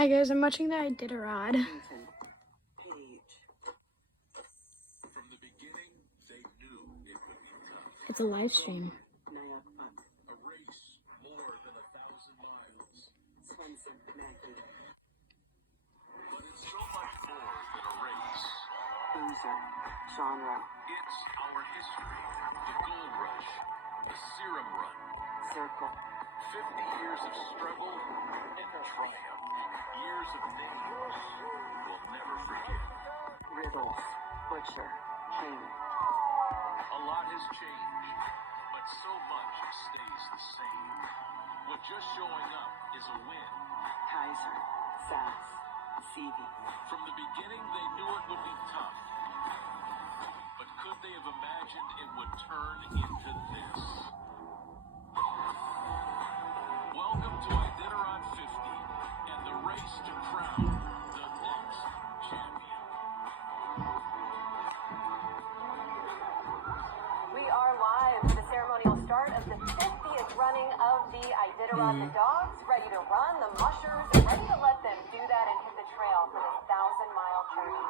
Hi guys, I'm watching the Iditarod. It's a live stream. A race more than 1,000 miles. But it's so much more than a race. Genre. It's our history, the gold rush, the serum run. Circle. 50 years of struggle and triumph. Years of names we'll never forget. Riddles. Butcher. King. A lot has changed, but so much stays the same. What just showing up is a win. Kaiser. Sass. Seavey. From the beginning, they knew it would be tough. But could they have imagined it would turn into this? Welcome to Iditarod 50 and the race to crown the next champion. We are live for the ceremonial start of the 50th running of the Iditarod. The dogs ready to run, the mushers ready to let them do that and hit the trail for this 1,000-mile journey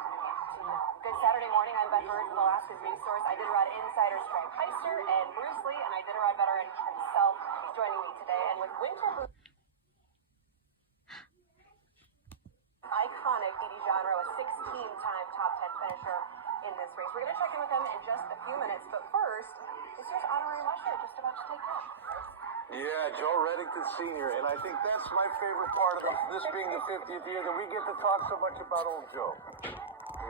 to Nome. Good Saturday morning. I'm Beth Burns with Alaska's news source, Iditarod insiders Frank Heister and Bruce Lee, an Iditarod veteran himself, joining me today. And with winter boots, iconic Iditarod, a 16-time top 10 finisher in this race. We're going to check in with them in just a few minutes, but first, this year's honorary musher just about to take off. Yeah, Joe Reddington Sr., and I think that's my favorite part of this being the 50th year, that we get to talk so much about old Joe.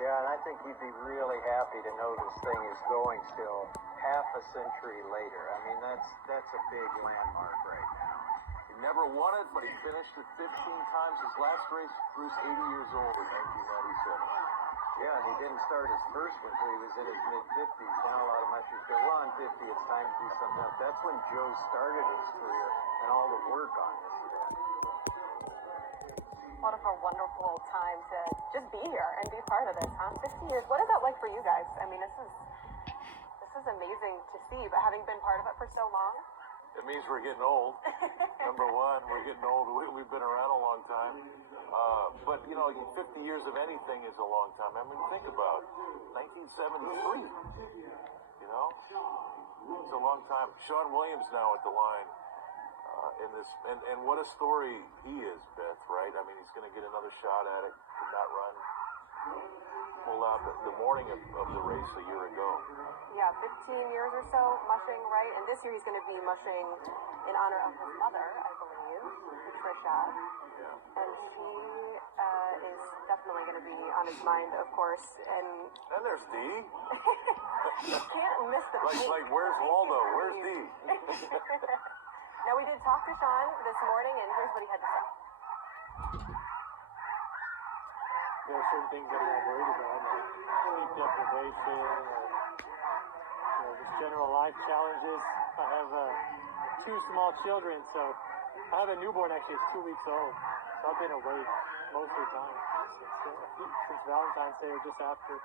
Yeah, and I think he'd be really happy to know this thing is going still half a century later. I mean, that's a big landmark right now. He never won it, but he finished it 15 times. His last race, Bruce, 80 years old in 1997. Yeah, and he didn't start his first one until he was in his mid-50s. Now a lot of mushers go, well, I'm 50, it's time to do something else. That's when Joe started his career and all the work on this event. What a wonderful time to just be here and be part of this, huh? 50 years. What is that like for you guys? I mean, this is amazing to see, but having been part of it for so long. It means we're getting old. Number one, we're getting old. We've been around a long time. But, you know, 50 years of anything is a long time. I mean, think about it. 1973. You know? It's a long time. Sean Williams now at the line in this. And what a story he is, Beth, right? I mean, he's going to get another shot at it. Did not run. Pulled out the morning of the race a year ago. Yeah, 15 years or so mushing, right? And this year he's going to be mushing in honor of his mother, I believe, Patricia. Yeah. And she is definitely going to be on his mind, of course. And there's Dee. Can't miss the like, where's Waldo? Where's Dee? Now, we did talk to Sean this morning, and here's what he had to say. There are certain things that I'm worried about, like sleep deprivation, or just general life challenges. I have 2 small children, so I have a newborn actually, it's 2 weeks old. So I've been awake most of the time since Valentine's Day or just after.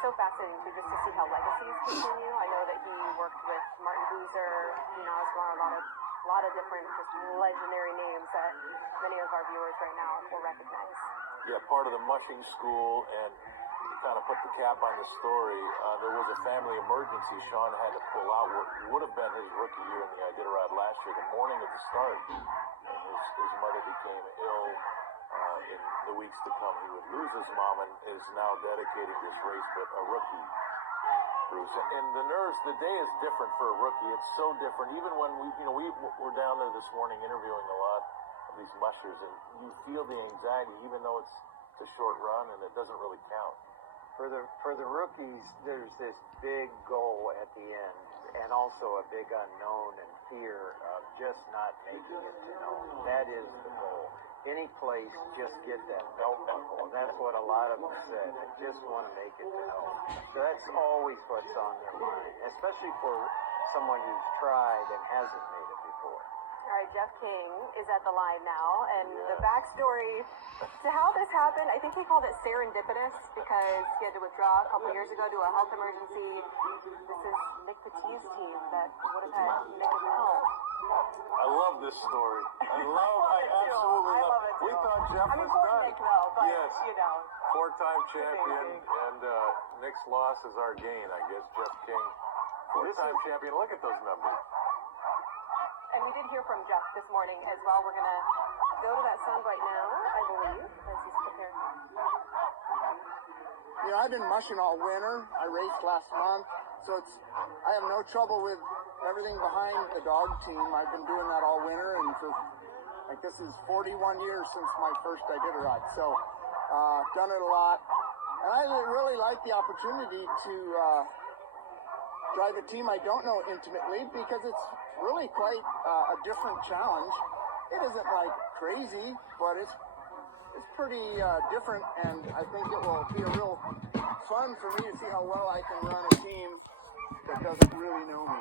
So fascinating too, just to see how legacies continue. I know that he worked with Martin Boozer, Dean Osborne, a lot of different just legendary names that many of our viewers right now will recognize. Yeah, part of the mushing school, and to kind of put the cap on the story, there was a family emergency Sean had to pull out what would have been his rookie year in the Iditarod last year, the morning of the start. And his mother became ill. In the weeks to come, he would lose his mom and is now dedicating this race, but a rookie, Bruce. And the nerves, the day is different for a rookie. It's so different. Even when we were down there this morning interviewing a lot of these mushers, and you feel the anxiety, even though it's a short run and it doesn't really count. For the rookies, there's this big goal at the end, and also a big unknown and fear of just not making it to Nome. That is the goal. Any place, just get that belt buckle. And that's what a lot of them said. I just want to make it to Nome. So that's always what's on their mind, especially for someone who's tried and hasn't made it before. All right, Jeff King is at the line now, and the backstory to how this happened, I think he called it serendipitous because he had to withdraw a couple years ago to a health emergency. This is Nick Petit's team that would have had Nick at the helm. I love this story. I absolutely love it. We thought Jeff was poor done. Nick, though, but, yes. you know. Four-time champion, and Nick's loss is our gain, I guess. Jeff King, four-time champion. Look at those numbers. And we did hear from Jeff this morning as well. We're going to go to that sound right now, I believe, as he's prepared. You know, I've been mushing all winter. I raced last month, so I have no trouble with everything behind the dog team. I've been doing that all winter, and this is 41 years since my first Iditarod. So, done it a lot, and I really like the opportunity to drive a team I don't know intimately, because it's really quite a different challenge. It isn't like crazy, but it's pretty different, and I think it will be a real fun for me to see how well I can run a team that doesn't really know me.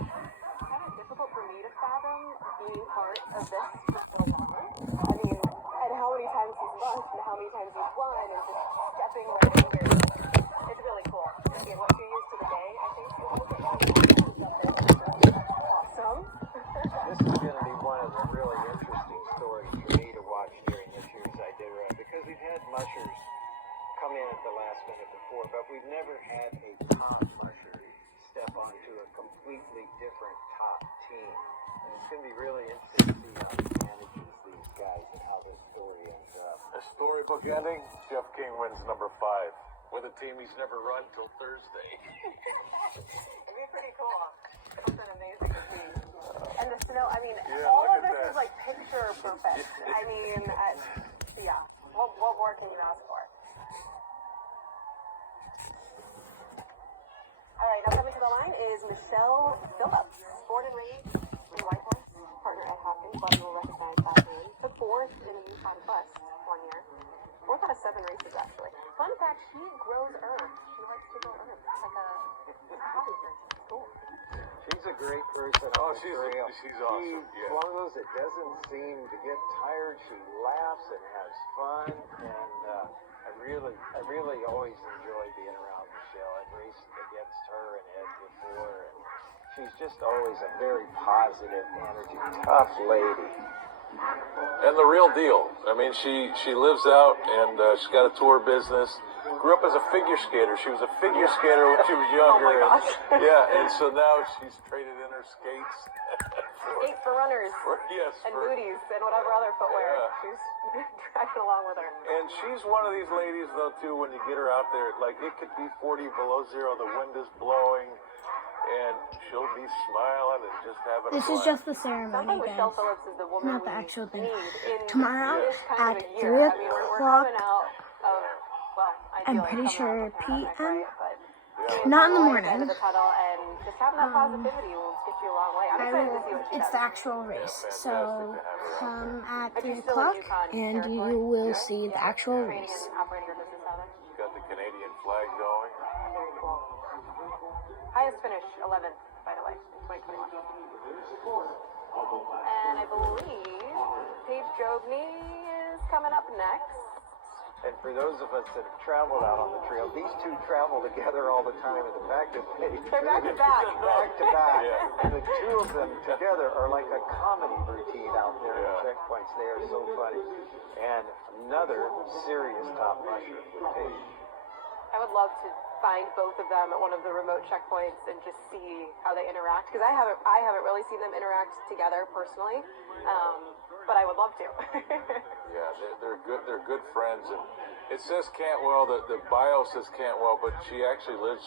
Kind of difficult for me to fathom being part of this for so long. I mean, and how many times he's lost and how many times he's won, and just stepping right in here. It's really cool. Again, what, 2 years to the day, I think. Awesome. This is going to be one of the really interesting stories for me to watch during this year's Iditarod, because we've had mushers come in at the last minute before, but we've never had a top musher step onto a completely different top team. And it's going to be really interesting to see how he manages these guys and how this story ends up. A storybook ending. Jeff King wins number 5 with a team he's never run till Thursday. It'd be pretty cool. Something amazing to see. And the snow, I mean, Yeah, all look of at this that. is like picture perfect. I mean, yeah. What more can you ask for? All right, now coming to the line is Michelle Phillips, born and raised in Whitehorse, partner at Hopkins. A lot of people recognize that name. Took 4th in the Yukon Bus 1 year. 4th out of 7 races, actually. Fun fact, she grows herbs. She likes to grow herbs. It's like a hobby for her. It's cool. She's a great person. Oh, on the trail. she's awesome. She's one of those that doesn't seem to get tired. She laughs and has fun, and I really always enjoy being around Michelle. I've raced against her and Ed before, and she's just always a very positive energy, tough lady. And the real deal. I mean, she lives out, and she's got a tour business. Grew up as a figure skater. She was a figure skater when she was younger. Oh my gosh. And so now she's traded in her skates. Skate for runners. And booties and whatever other footwear. Yeah. She's dragging along with her. And she's one of these ladies, though, too, when you get her out there, like, it could be 40 below zero, the wind is blowing, and she'll be smiling and just having This fun. is just the ceremony, Something Michelle guys. Phillips is the woman Not the we actual thing. need in Tomorrow this kind at of a year. 3 I mean, we're o'clock, coming out of, well, I'm ideally pretty coming sure out of the pandemic, PM. right? But Not in the light morning. End of the tunnel, and just having that positivity will get you a long way. I'm excited to see what she It's does. the actual race, so come at But 3 she's still in o'clock Yukon and territory? you will see the actual Training race. and operating her business out there. She's got the Canadian flag going. Very cool. Highest finish, 11th, by the way, in 2021. And I believe Paige Jobney is coming up next. And for those of us that have traveled out on the trail, these two travel together all the time. And the fact that They're back to back. back to back, and the two of them together are like a comedy routine out there at checkpoints. They are so funny. And another serious top musher with Paige. I would love to find both of them at one of the remote checkpoints and just see how they interact, because I haven't really seen them interact together personally, but I would love to. Yeah, they're good friends, and it says Cantwell. The bio says Cantwell, but she actually lives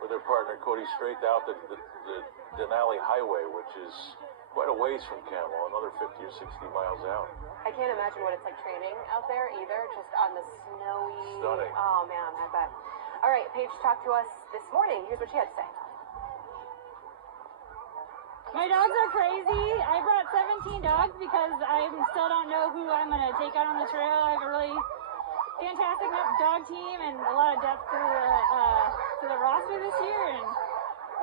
with her partner Cody straight out the Denali Highway, which is quite a ways from Cantwell, another 50 or 60 miles out. I can't imagine what it's like training out there either, just on the snowy. Stunning. Oh man, I bet. All right, Paige talked to us this morning. Here's what she had to say. My dogs are crazy. I brought 17 dogs because I still don't know who I'm going to take out on the trail. I have a really fantastic dog team and a lot of depth to the roster this year. And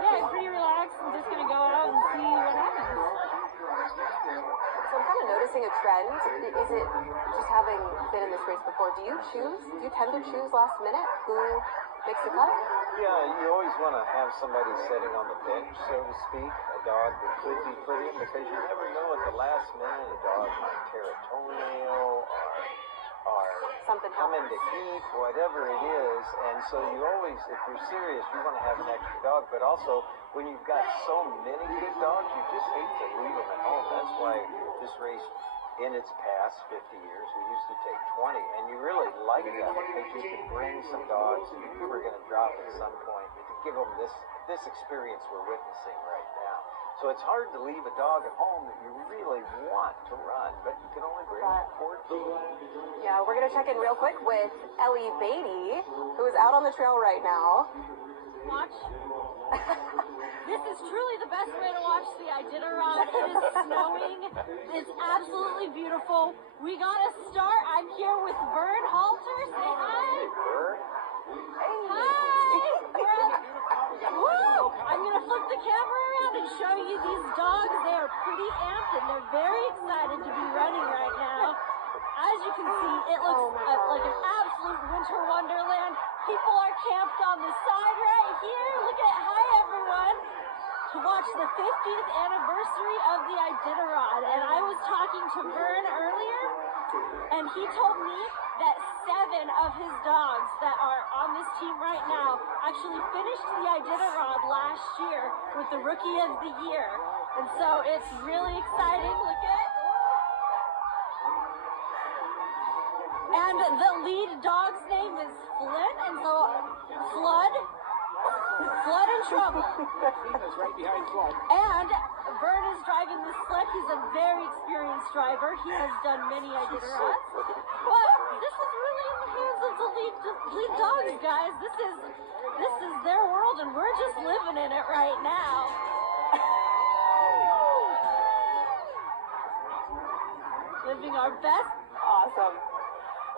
yeah, I'm pretty relaxed. I'm just going to go out and see what happens. So I'm kind of noticing a trend. Is it just having been in this race before? Do you tend to choose last minute who makes the cut? Yeah, you always want to have somebody sitting on the bench, so to speak. I dog that could be put in, because you never know at the last minute a dog might tear a toenail or Something come happens. into heat, whatever it is. And so you always, if you're serious, you want to have an extra dog. But also, when you've got so many good dogs, you just hate to leave them at home. That's why this race, in its past 50 years, we used to take 20, and you really like that because you could bring some dogs that you were going to drop at some point. You could give them this experience we're witnessing right now. So it's hard to leave a dog at home that you really want to run, but you can only bring 14. Yeah, we're going to check in real quick with Ellie Beatty, who is out on the trail right now. Watch. This is truly the best way to watch the Iditarod. It is snowing. It's absolutely beautiful. We got a start. I'm here with Vern Halter. Say hi. Hi. Woo! I'm going to flip the camera around and show you these dogs. They are pretty amped and they're very excited to be running right now. As you can see, it looks like an absolute winter wonderland. People are camped on the side right here. Look at, hi everyone, to watch the 50th anniversary of the Iditarod. And I was talking to Vern earlier, and he told me that 7 of his dogs that are on this team right now actually finished the Iditarod last year with the Rookie of the Year. And so it's really exciting. Look at. And the lead dog's name is Flint, and so Flood and Trouble. That's right behind Flood. And Vern is driving this sled. He's a very experienced driver. He has done many Iditarods. But this is really in the hands of the lead dogs, guys. This is their world, and we're just living in it right now. Living our best. Awesome.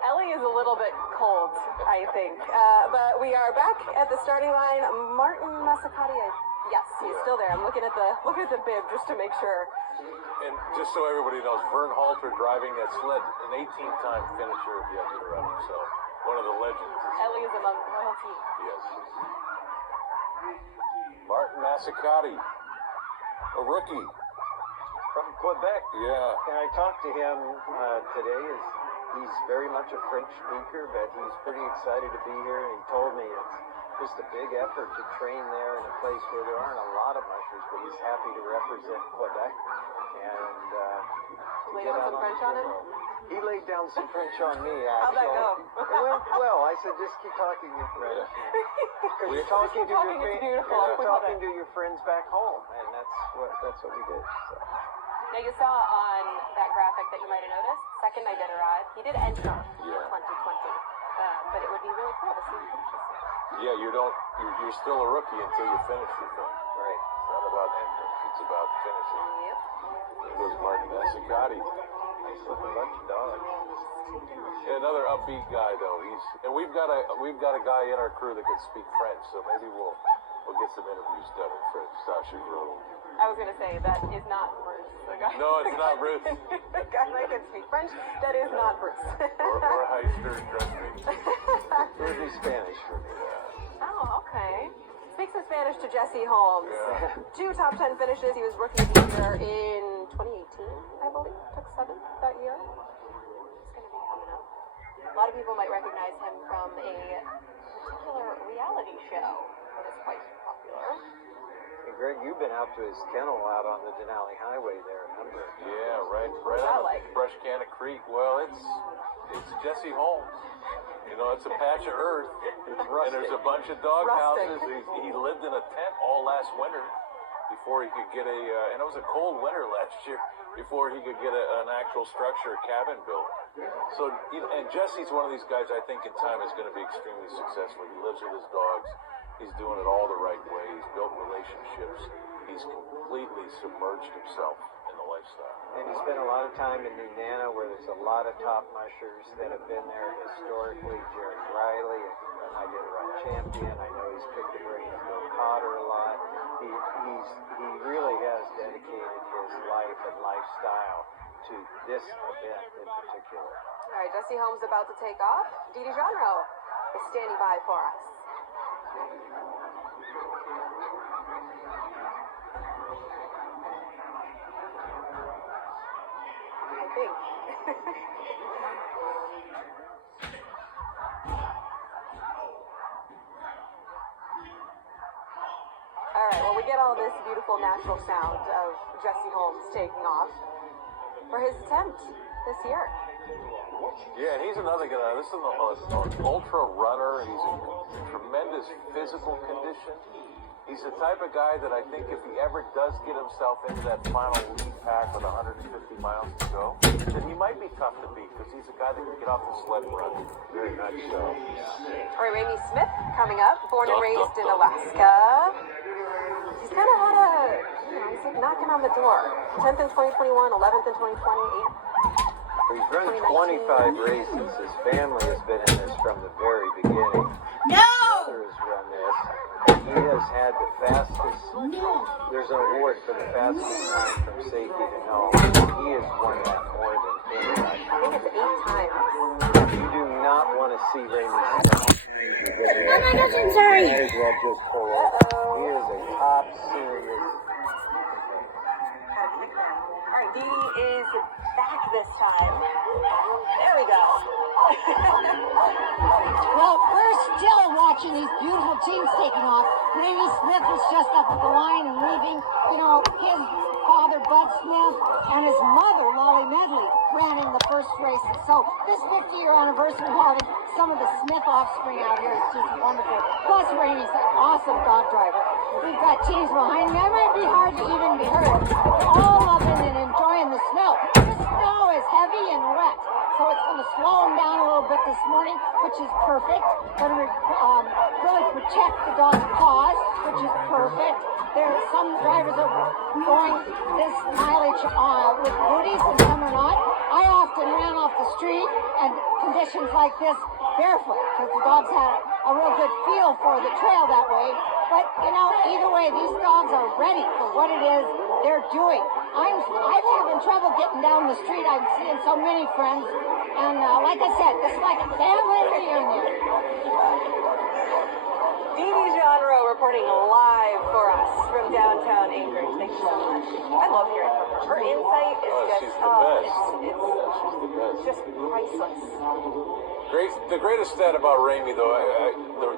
Ellie is a little bit cold, I think. But we are back at the starting line. Martin Masakati, yes, he's still there. I'm looking at the bib just to make sure. And just so everybody knows, Vern Halter driving that sled, an 18-time finisher of the Iditarod himself. One of the legends. Ellie is among royalty. Yes. Martin Masakati, a rookie. From Quebec. Yeah. And I talked to him today. He's very much a French speaker, but he's pretty excited to be here. And he told me it's just a big effort to train there in a place where there aren't a lot of mushers, but he's happy to represent Quebec. And Lay down some French on him? He laid down some French on me, actually. How'd that go? It went well. I said, just keep talking in French. Because you're talking to it's beautiful. talking to your friends back home, and that's what we did. So. Now you saw on that graphic that you might have noticed, second Iditarod, he did enter in 2020. But it would be really cool to see him finish this year. Yeah, you're still a rookie until you finish the thing. Right. It's not about entrance, it's about finishing. Yep. There goes Martin Masakati. Nice looking bunch of dogs. Yeah, another upbeat guy though. We've got a guy in our crew that can speak French, so maybe we'll get some interviews done in French. Sasha Grohl. I was going to say, that is not Bruce. The guy, No, it's not Bruce. The guy that can speak French, that is not Bruce. or Heister, trust me. It would be Spanish for me. Oh, okay. Speak some Spanish to Jesse Holmes. Yeah. 2 top 10 finishes. He was Rookie of the Year in 2018, I believe. Took 7th that year. It's going to be coming up. A lot of people might recognize him from a particular reality show that is quite popular. And Greg, you've been out to his kennel out on the Denali Highway there, remember? Yeah, right What's that on like? Brushcanna Creek. Well, it's Jesse Holmes. You know, it's a patch of earth, It's and rustic. there's a bunch of dog Rustic. houses. He lived in a tent all last winter before he could get and it was a cold winter last year before he could get an actual structure, a cabin built. So, and Jesse's one of these guys I think in time is going to be extremely successful. He lives with his dogs. He's doing it all the right way. He's built relationships. He's completely submerged himself in the lifestyle. And he spent a lot of time in Nenana where there's a lot of top mushers that have been there historically. Jerry Riley, an Iditarod champion. I know he's picked the brain of Bill Cotter a lot. He really has dedicated his life and lifestyle to this event in particular. All right, Jesse Holmes about to take off. Didi Genre is standing by for us. I think. All right, well, we get all this beautiful natural sound of Jesse Holmes taking off for his attempt this year. Yeah, and he's another guy. This is an ultra runner. He's in tremendous physical condition. He's the type of guy that I think if he ever does get himself into that final lead pack with 150 miles to go, that he might be tough to beat because he's a guy that can get off the sled and run. Very much so. All right, Ramey Smith coming up, born and raised in Alaska. He's kind of had he's like knocking on the door. 10th in 2021, 11th in 2020, 8th. He's run 25 races. His family has been in this from the very beginning. No! His mother has run this. He has had the fastest. There's an award for the fastest time from safety to home. He has won that more than anybody. I think it's 8 times. You do not want to see Ramey Smith. Oh my gosh, I'm sorry. Might as well just pull over. He is a top serious. All right, Dee Dee is back this time. There we go. Well, we're still watching these beautiful teams taking off. Ramey Smith was just up at the line and leaving. You know, his father, Bud Smith, and his mother, Lolly Medley, ran in the first races. So this 50-year anniversary of having some of the Smith offspring out here is just wonderful. Plus, Ramey's an awesome dog driver. We've got teams behind me. That might be hard to even be heard. They're all loving and enjoying the snow. The snow is heavy and wet, so it's going to slow them down a little bit this morning, which is perfect. Going to really protect the dog's paws, which is perfect. There are some drivers that are going this mileage with booties and some are not. I often ran off the street and conditions like this barefoot because the dogs had a real good feel for the trail that way. But, you know, either way, these dogs are ready for what it is they're doing. I'm having trouble getting down the street. I'm seeing so many friends. And like I said, it's like a family reunion. Dee Dee Genre reporting live for us from downtown Anchorage. Thank you so much. I love hearing from her. Her insight is She's the best. it's just priceless. The greatest stat about Ramey, though,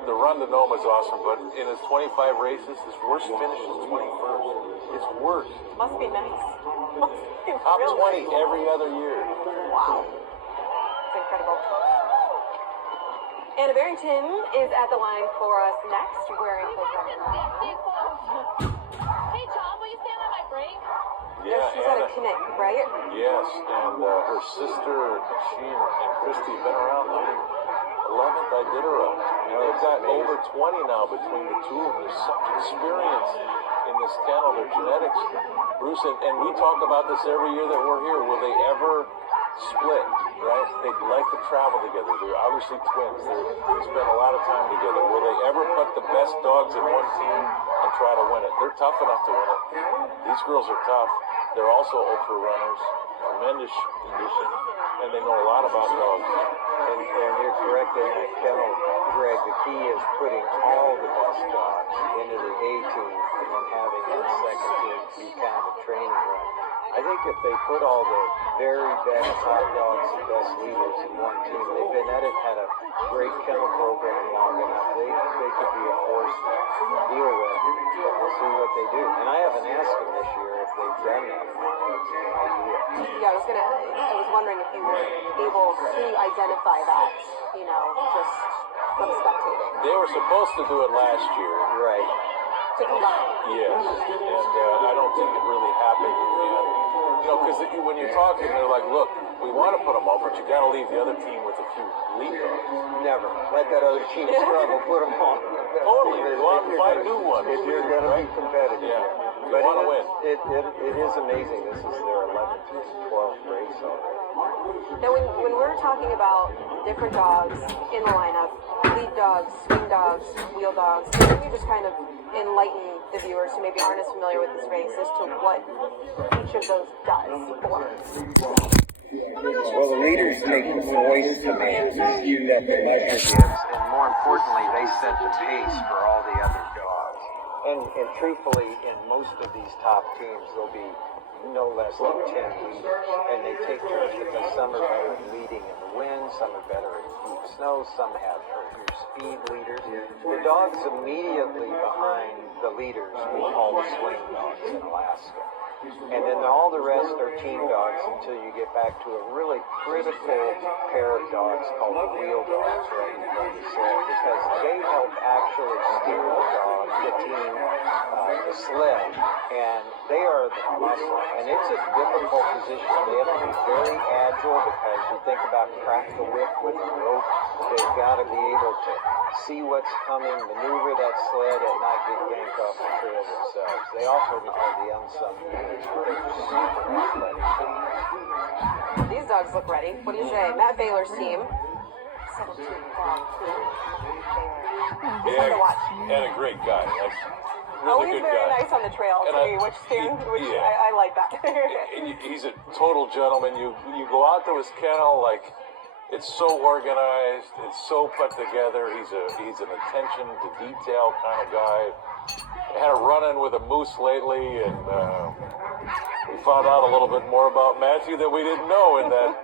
the run to Nome is awesome, but in his 25 races, his worst finish is 21st. His worst. Must be nice. Must be Top real 20 nice. every other year. Wow. It's incredible. Anna Barrington is at the line for us next, wearing the Hey, Tom, will you stand on my break? Yeah, she's at a Connect, right? Yes, and her sister, she and Christy have been around. 11th Iditarod. You know, they've got over 20 now between the two of them. There's such experience in this kennel, their genetics. Bruce, and we talk about this every year that we're here. Will they ever split, right? They'd like to travel together. They're obviously twins. They spend a lot of time together. Will they ever put the best dogs in one team and try to win it? They're tough enough to win it. These girls are tough. They're also ultra runners, tremendous condition, and they know a lot about dogs. And you're correct in that kennel, Greg. The key is putting all the best dogs into the A team and then having that second team be kind of a training run. I think if they put all the very best top dogs and best leaders in one team, they've been at it, had a great kennel program long enough. They could be a force to deal with, but we'll see what they do. And I haven't asked them this year if they've done that. Yeah, I was wondering if you were able to identify that, you know, just from spectating. They were supposed to do it last year. Right. To combine. Yes, and I don't think it really happened. And, you know, because when you're talking, they're like, look, we want to put them all, but you got to leave the other team with a few lead dogs. Never. Let that other team struggle, put them on. Totally. Go out and find new ones. If you're going to be competitive. Yeah. But You want to win. It is amazing. This is their 11th, 12th race already. Now, when we're talking about different dogs in the lineup, lead dogs, swing dogs, wheel dogs, can you just kind of enlighten the viewers who maybe aren't as familiar with this race as to what each of those does for us? Well, the leaders make the voice commands that the measure gives, and more importantly, they set the pace for all the other dogs. And truthfully, in most of these top teams, there'll be no less than 10 leaders. And they take turns because some are better at leading in the wind, some are better at deep snow, some have your speed leaders. The dogs immediately behind the leaders we call the swing dogs in Alaska. And then all the rest are team dogs until you get back to a really critical pair of dogs called the wheel dogs right in front of the sled, because they help actually steer the team, the sled, and they are the muscle. And it's a difficult position. They have to be very agile because you think about crack the whip with a rope. They've got to be able to see what's coming, maneuver that sled, and not get yanked off the trail themselves. They also are the unsung heroes. They're super athletic. These dogs look ready. What do you say? Matt Baylor's team. 17 dogs. Fun to watch. And a great guy. Always Really good very guy. nice on the trail to me, which yeah. I like that. He's a total gentleman. You go out to his kennel, like, it's so organized, it's so put together. He's an attention to detail kind of guy. I had a run-in with a moose lately, and we found out a little bit more about Matthew that we didn't know in that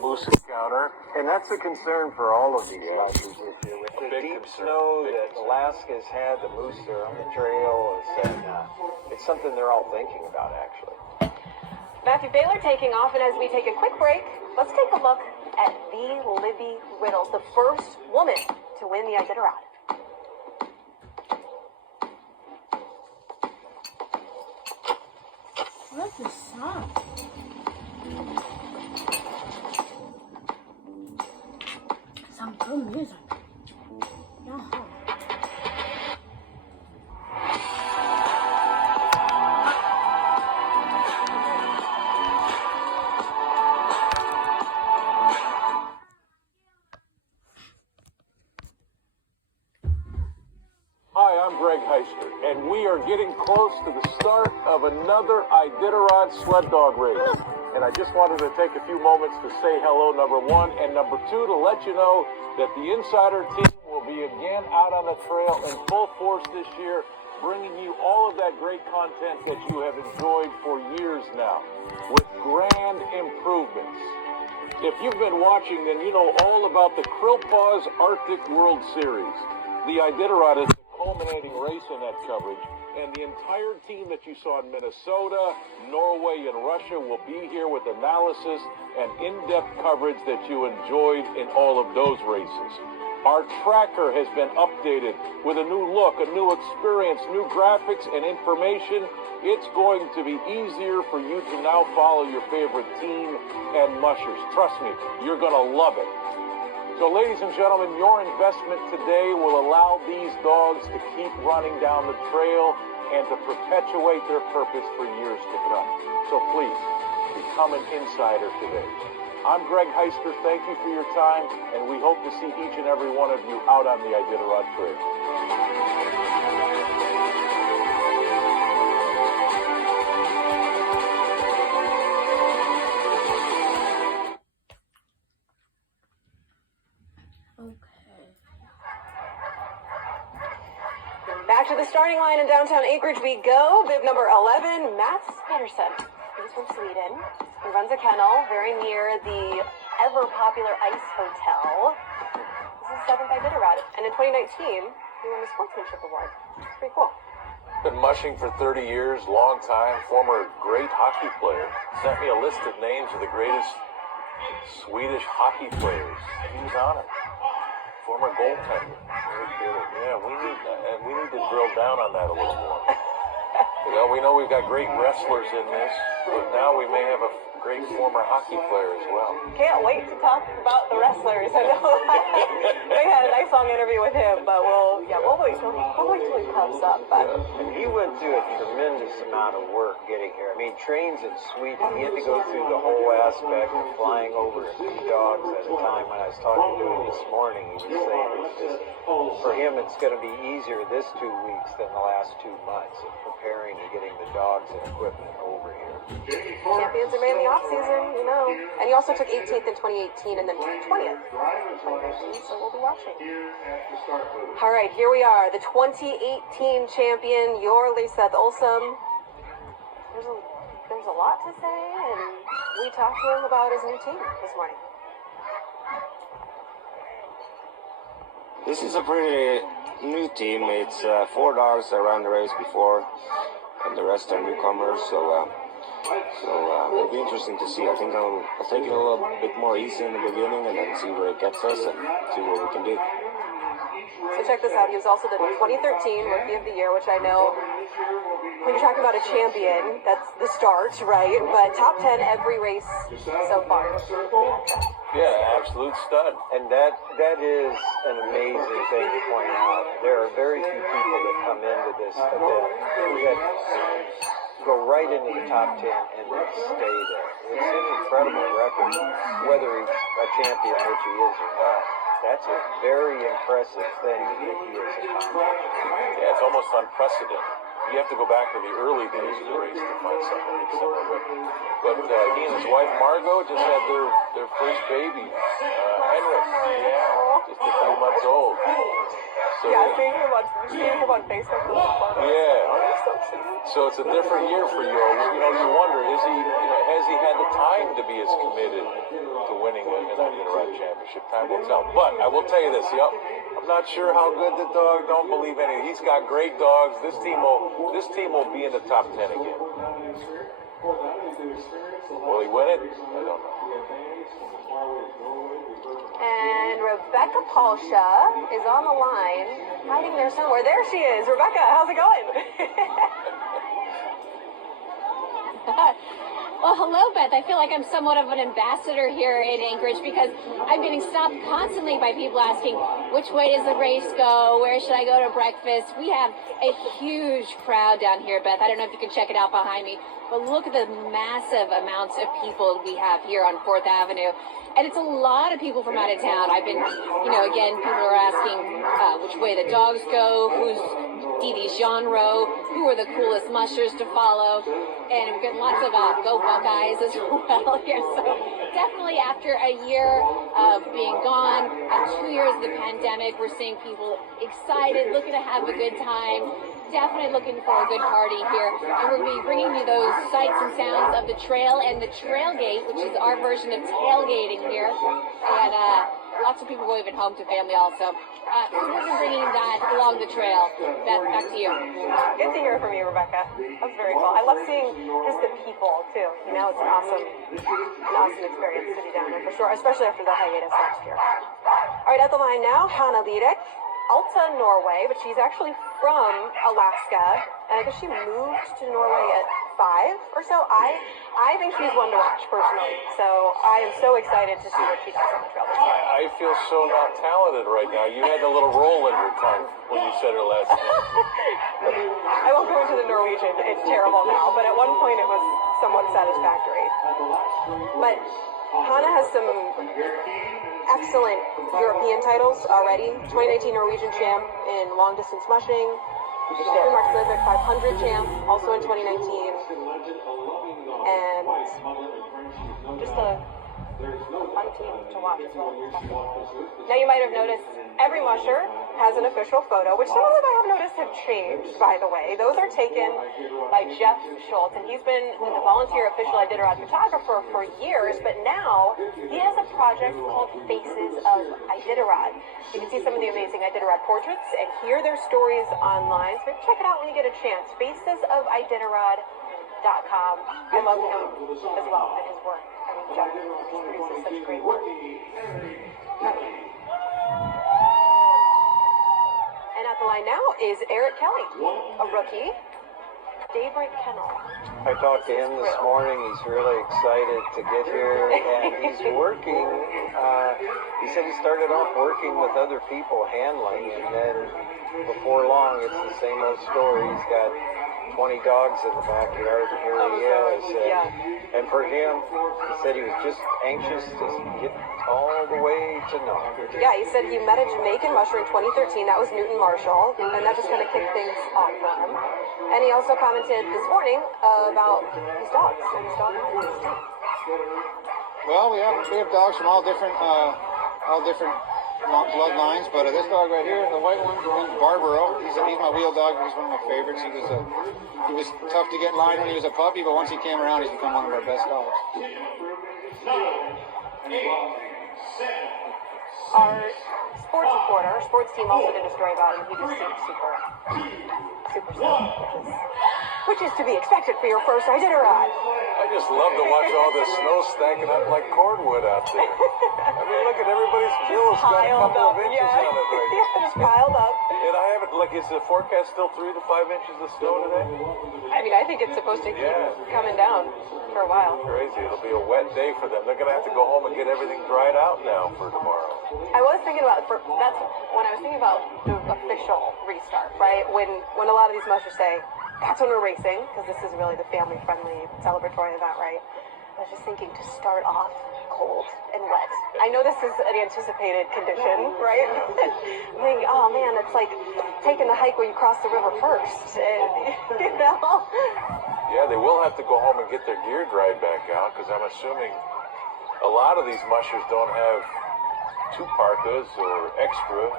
moose encounter. And that's a concern for all of these mushers this year. With the deep snow that Alaska's had, the moose are on the trail, it's something they're all thinking about, actually. Matthew Baylor taking off, and as we take a quick break, let's take a look at the Libby Riddles, the first woman to win the Iditarod. What's the song? Some good music. No. Hi, I'm Greg Heister, and we are getting close to the start of another Iditarod sled dog race. And I just wanted to take a few moments to say hello, number one, and number two, to let you know that the Insider team will be again out on the trail in full force this year, bringing you all of that great content that you have enjoyed for years now, with grand improvements. If you've been watching, then you know all about the Krill Paws Arctic World Series. The Iditarod is the culminating race in that coverage, and the entire team that you saw in Minnesota, Norway, and Russia will be here with analysis and in-depth coverage that you enjoyed in all of those races. Our tracker has been updated with a new look, a new experience, new graphics and information. It's going to be easier for you to now follow your favorite team and mushers. Trust me, you're going to love it. So, ladies and gentlemen, your investment today will allow these dogs to keep running down the trail and to perpetuate their purpose for years to come. So please, become an insider today. I'm Greg Heister. Thank you for your time, and we hope to see each and every one of you out on the Iditarod Trail. Back to the starting line in downtown Anchorage we go. Bib number 11, Mats Pedersen. He's from Sweden. He runs a kennel very near the ever-popular Ice Hotel. This is 7th Iditarod. And in 2019, he won the Sportsmanship Award. It's pretty cool. Been mushing for 30 years, long time, former great hockey player. Sent me a list of names of the greatest Swedish hockey players. He was on it. Former goaltender. Yeah, we need to drill down on that a little more. You know, we know we've got great wrestlers in this, but now we may have a great former hockey player as well. Can't wait to talk about the wrestlers. I know we had a nice long interview with him, but we'll wait till he pops up. But And he went through a tremendous amount of work getting here. I mean, trains in Sweden, he had to go through the whole aspect of flying over to 2 dogs at a time. When I was talking to him this morning, he was saying it's just, for him, it's going to be easier this 2 weeks than the last 2 months of preparing and getting the dogs and equipment over here. Champions are made in the off-season, you know. And he also took 18th in 2018 and then 20th in 2019, so we'll be watching. All right, here we are, the 2018 champion, your Seth Olsson. There's a lot to say, and we talked to him about his new team this morning. This is a pretty new team. It's 4 dogs that ran the race before, and the rest are newcomers, so it'll be interesting to see. I think I'll take it a little bit more easy in the beginning and then see where it gets us and see what we can do. So check this out. He was also the 2013 Rookie of the Year, which I know when you're talking about a champion, that's the start, right? But top 10 every race so far. Yeah, absolute stud. And that is an amazing thing to point out. There are very few people that come into this event that go right into the top 10 and then stay there. It's an incredible record, whether he's a champion, which he is or not. That's a very impressive thing that he has accomplished. Yeah, it's almost unprecedented. You have to go back to the early days of the race to find something similar. But he and his wife Margot just had their first baby, Henrik. Yeah, just a few months old. So, yeah, seeing him on Facebook. Yeah. So it's a different year for you. You know, you wonder, has he had the time to be as committed to winning an Iditarod championship? Time will tell. But I will tell you this, I'm not sure how good the dog. Don't believe anything. He's got great dogs. This team will be in the top 10 again. Will he win it? I don't know. And Rebecca Palsha is on the line, hiding there somewhere. There she is. Rebecca, how's it going? Well, hello, Beth. I feel like I'm somewhat of an ambassador here in Anchorage because I'm getting stopped constantly by people asking, which way does the race go? Where should I go to breakfast? We have a huge crowd down here, Beth. I don't know if you can check it out behind me, but look at the massive amounts of people we have here on 4th Avenue. And it's a lot of people from out of town. I've been, again, people are asking which way the dogs go, who's Dee genre, who are the coolest mushers to follow, and we've got lots of Go Buckeyes as well here. So definitely after a year of being gone and 2 years of the pandemic, we're seeing people excited, looking to have a good time. Definitely looking for a good party here, and we're going to be bringing you those sights and sounds of the trail and the tailgate, which is our version of tailgating here, and lots of people waving home to family also. So we're bringing that along the trail. Beth, back to you. Good to hear from you, Rebecca. That's very cool. I love seeing just the people too. It's an awesome experience to be down there for sure, especially after the hiatus last year. All right, at the line now, Hannah Liedek. Alta, Norway, but she's actually from Alaska, and I guess she moved to Norway at 5 or so. I think she's one to watch personally, so I am so excited to see what she does on the trail this year. I feel so not talented right now. You had a little roll in your tongue when you said her last name. I won't go into the Norwegian. It's terrible now, but at one point it was somewhat satisfactory. But Hannah has some excellent European titles already. 2019 Norwegian champ in long distance mushing. Denmark Olympic 500 champ, also in 2019. And just a fun team to watch as well. Now you might have noticed every musher has an official photo, which some of them I have noticed have changed, by the way. Those are taken by Jeff Schultz, and he's been the volunteer official Iditarod photographer for years, but now he has a project called Faces of Iditarod. You can see some of the amazing Iditarod portraits and hear their stories online, so check it out when you get a chance. FacesOfIditarod.com. I love him as well and his work. I mean, Jeff produces such great work. And at the line now is Eric Kelly, a rookie. Daybreak Kennel. I talked to him this morning. He's really excited to get here, and he's working. He said he started off working with other people handling, and then before long, it's the same old story. He's got 20 dogs in the backyard, and here he is. And for him, he said he was just anxious to get all the way to know. Yeah, he said he met a Jamaican musher in 2013. That was Newton Marshall, and that just kind of kicked things off for him. And he also commented this morning about his dogs and his dog team. Well, we have dogs from all different bloodlines, but this dog right here, the white one, is Barbaro. He's my wheel dog. He's one of my favorites. He was tough to get in line when he was a puppy, but once he came around, he's become one of our best dogs. Our sports reporter, our sports team also did a story about him. He just seemed super stoked, which is to be expected for your first Iditarod. I just love to watch all this snow stacking up like cordwood out there. I mean, look at everybody's bill's got a couple of inches on it right now. Just piled up. And I haven't, is the forecast still 3 to 5 inches of snow today? I mean, I think it's supposed to keep coming down for a while. Crazy. It'll be a wet day for them. They're going to have to go home and get everything dried out now for tomorrow. I was thinking about, that's when I was thinking about the official restart, right? When a lot of these mushers say, that's when we're racing, because this is really the family-friendly celebratory event, right? I was just thinking to start off cold and wet. I know this is an anticipated condition, right? I'm thinking, oh man, it's like taking the hike where you cross the river first, and, you know? Yeah, they will have to go home and get their gear dried back out, because I'm assuming a lot of these mushers don't have 2 parkas or extra.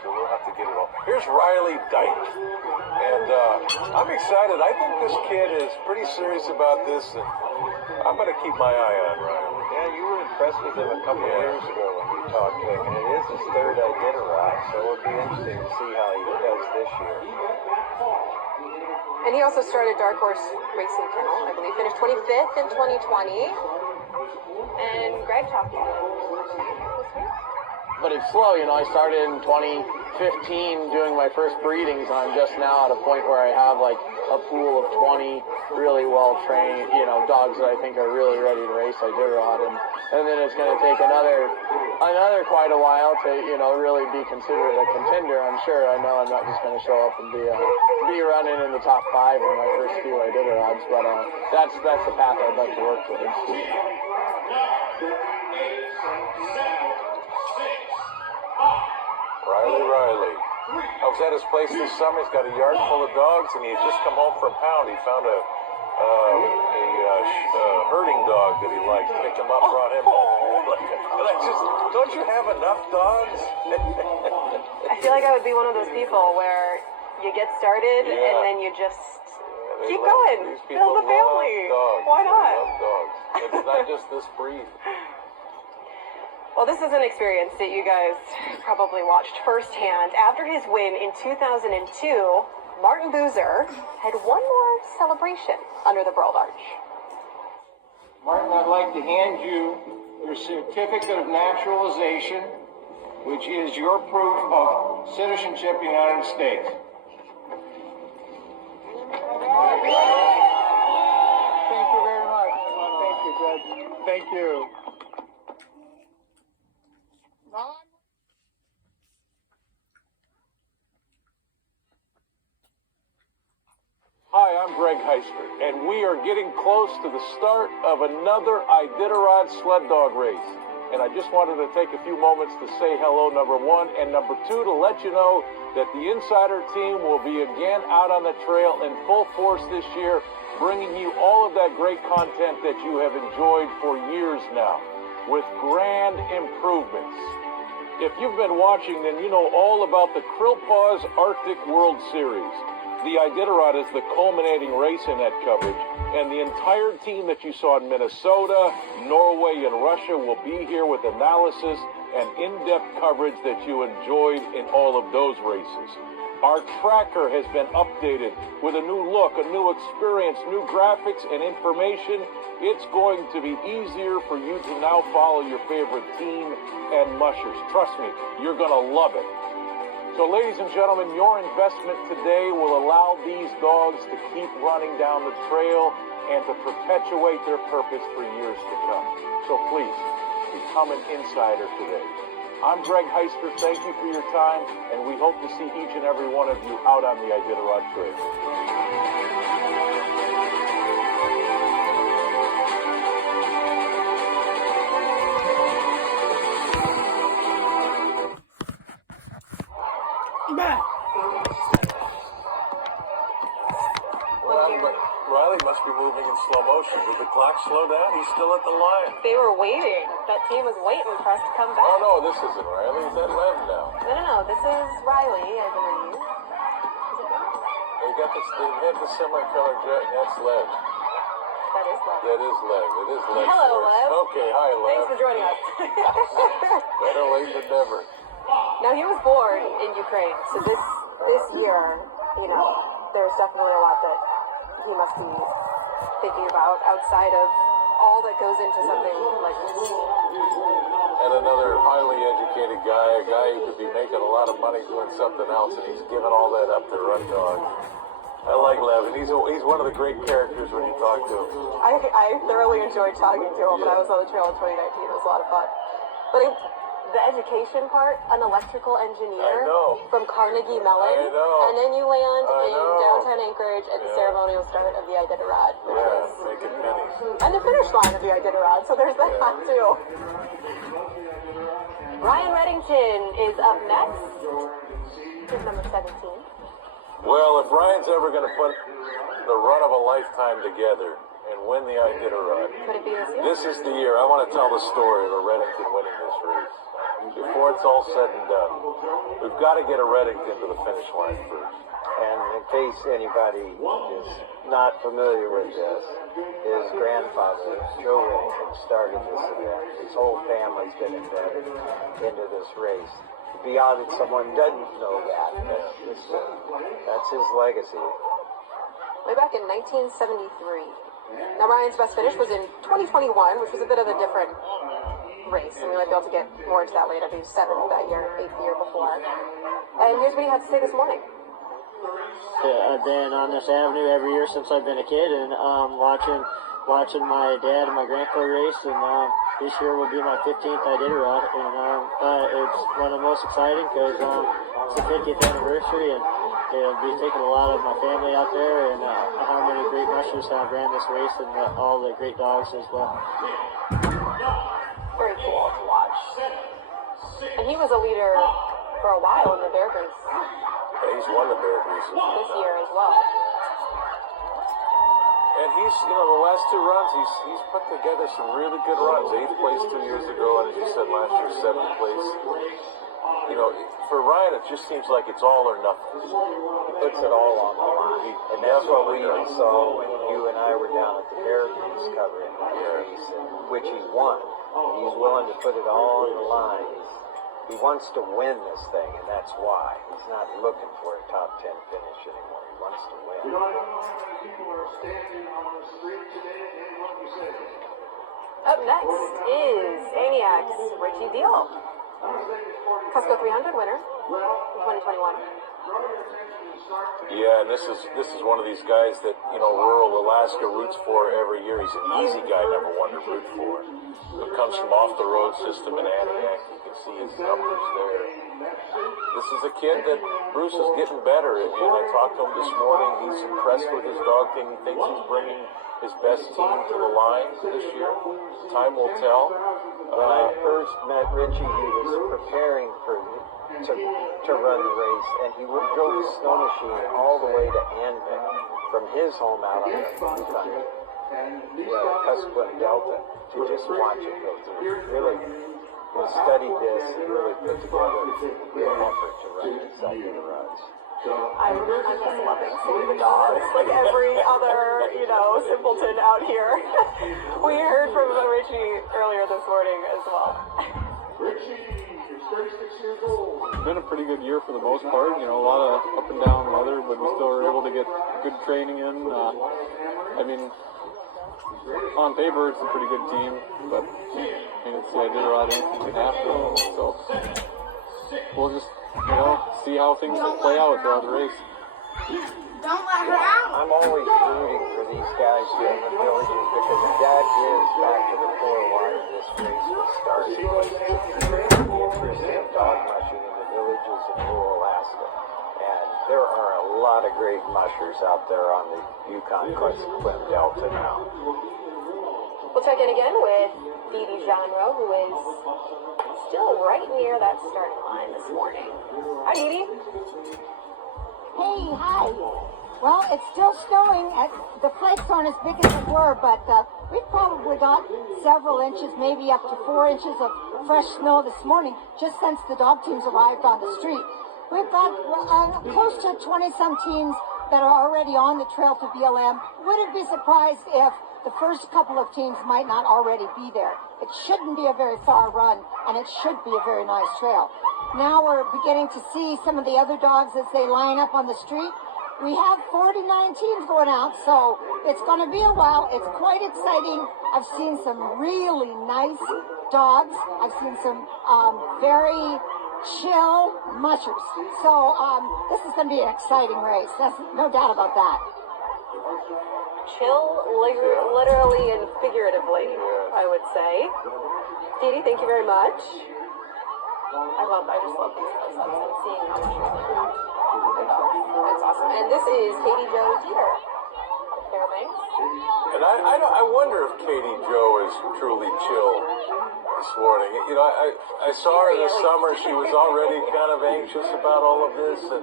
So we'll have to get it all. Here's Riley Dyke. And I'm excited. I think this kid is pretty serious about this, and I'm going to keep my eye on Riley. Yeah, you were impressed with him a couple of years ago when you talked to him, and it is his 3rd Iditarod, so it'll be interesting to see how he does this year. And he also started Dark Horse Racing Kennel, I believe, finished 25th in 2020. And Greg talked to him this week. But it's slow, you know. I started in 2015 doing my first breedings, and I'm just now at a point where I have like a pool of 20 really well-trained, you know, dogs that I think are really ready to race Iditarod, and then it's going to take another quite a while to, you know, really be considered a contender. I'm sure. I know I'm not just going to show up and be running in the top 5 in my first few Iditarods, but that's the path I'd like to work towards. Riley. I was at his place this summer. He's got a yard full of dogs, and he had just come home from Pound. He found a herding dog that he liked. Picked him up, brought him home. And I just, don't you have enough dogs? I feel like I would be one of those people where you get started and then you just keep going. Build a family. Dogs. Why not? They love dogs. It's not just this breed. Well, this is an experience that you guys probably watched firsthand. After his win in 2002, Martin Boozer had one more celebration under the World Arch. Martin, I'd like to hand you your certificate of naturalization, which is your proof of citizenship in the United States. Thank you very much. Thank you, Judge. Thank you. Hi, I'm Greg Heister, and we are getting close to the start of another Iditarod sled dog race. And I just wanted to take a few moments to say hello, number 1, and number 2, to let you know that the Insider team will be again out on the trail in full force this year, bringing you all of that great content that you have enjoyed for years now, with grand improvements. If you've been watching, then you know all about the Krill Paws Arctic World Series. The Iditarod is the culminating race in that coverage, and the entire team that you saw in Minnesota, Norway, and Russia will be here with analysis and in-depth coverage that you enjoyed in all of those races. Our tracker has been updated with a new look, a new experience, new graphics and information. It's going to be easier for you to now follow your favorite team and mushers. Trust me, you're going to love it. So, ladies and gentlemen, your investment today will allow these dogs to keep running down the trail and to perpetuate their purpose for years to come. So please, become an insider today. I'm Greg Heister. Thank you for your time, and we hope to see each and every one of you out on the Iditarod Trail. Riley must be moving in slow motion. Did the clock slow down? He's still at the line. They were waiting. That team was waiting for us to come back. Oh, no, this isn't Riley. Is that Lev now? No. This is Riley, I believe. They have the semi-color jet, and that's Lev. That is Lev. That is Lev. It is Lev. Hello, Lev. Okay, hi, Lev. Thanks for joining us. Better late than never. Now, he was born in Ukraine, so this year, there's definitely a lot that he must be thinking about outside of all that goes into something like this. And another highly educated guy, a guy who could be making a lot of money doing something else, and he's giving all that up to run dogs. I like Lev, and he's one of the great characters when you talk to him. I thoroughly enjoyed talking to him when I was on the trail in 2019. It was a lot of fun. But the education part, an electrical engineer from Carnegie Mellon, and then you land in downtown Anchorage at the ceremonial start of the Iditarod. Making pennies. And the finish line of the Iditarod, so there's that too. Ryan Reddington is up next. He's number 17. Well, if Ryan's ever going to put the run of a lifetime together and win the Iditarod, could it be this year? This is the year. I want to tell the story of a Reddington winning this race. Before it's all said and done, we've got to get a Reddington to the finish line first. And in case anybody is not familiar with this, his grandfather, Joe Reddington, started this event. His whole family's been embedded into this race. It'd be odd if someone doesn't know that, but that's his legacy. Way back in 1973. Now, Ryan's best finish was in 2021, which was a bit of a different race, and we might be able to get more into that later. He was 7th that year, 8th the year before. And here's what he had to say this morning. Yeah, I've been on this avenue every year since I've been a kid, and watching my dad and my grandpa race, and this year will be my 15th Iditarod, and it's one of the most exciting because it's the 50th anniversary, and it'll be taking a lot of my family out there, and how many great mushers have ran this race, and all the great dogs as well. Very cool to watch. And he was a leader for a while in the Bear Grease. Yeah, he's won the Bear Grease this year as well. And he's, the last two runs, he's put together some really good runs. 8th place 2 years ago, and as you said last year, 7th place. For Ryan, it just seems like it's all or nothing. He puts it all on the line. And that's what we even saw when you and I were down at the Bear Grease covering the race, which he won. He's willing to put it all on the line. He wants to win this thing, and that's why. He's not looking for a top 10 finish anymore. He wants to win. I don't know how many people are standing on the street today and what you say. Up next is Aniac's Richie Deal. Cusco 300 winner in 2021. Yeah, and this is one of these guys that rural Alaska roots for every year. He's an easy guy, number one to root for. He comes from off the road system in Aniac. You can see his numbers there. This is a kid that Bruce is getting better. And I talked to him this morning. He's impressed with his dog team. He thinks he's bringing his best team to the line this year. Time will tell. When I first met Richie, he was preparing to run the race, and he drove his snow machine all the way to Anvil from his home out on the Yukon, Cusco Delta, to just watch it go through. Really, he studied this and really put together a good effort to run these Iditarods. I'm just loving seeing the dogs, like every other, simpleton out here. We heard from Richie earlier this morning as well. Richie is 36 years old. It's been a pretty good year for the most part. A lot of up and down weather, but we still were able to get good training in. On paper, it's a pretty good team, but it's the Iditarod, anything can happen. So we'll just see how things play out throughout the race. Don't let her out. I'm always rooting for these guys here in the villages because that is back to the core why this race was started. The interest in dog mushing in the villages of rural Alaska. And There are a lot of great mushers out there on the Yukon-Kuskokwim Delta now. We'll check in again with Iditarod, who is still right near that starting line this morning. Hi, Edie. Hey, hi. Well, it's still snowing. The flakes aren't as big as they were, but we've probably got several inches, maybe up to 4 inches of fresh snow this morning, just since the dog teams arrived on the street. We've got close to 20-some teams that are already on the trail to BLM. Wouldn't be surprised if the first couple of teams might not already be there. It shouldn't be a very far run, and it should be a very nice trail. Now we're beginning to see some of the other dogs as they line up on the street. We have 49 teams going out, so it's going to be a while. It's quite exciting. I've seen some really nice dogs. I've seen some very chill mushers. So this is going to be an exciting race. That's no doubt about that. Chill, literally and figuratively, I would say. Dee, thank you very much. I just love these close-ups and seeing how much you're there. That's awesome. And this is Katie Jo Dieter. Fairbanks. And I wonder if Katie Jo is truly chill this morning. You know, I saw her this summer. She was already kind of anxious about all of this, and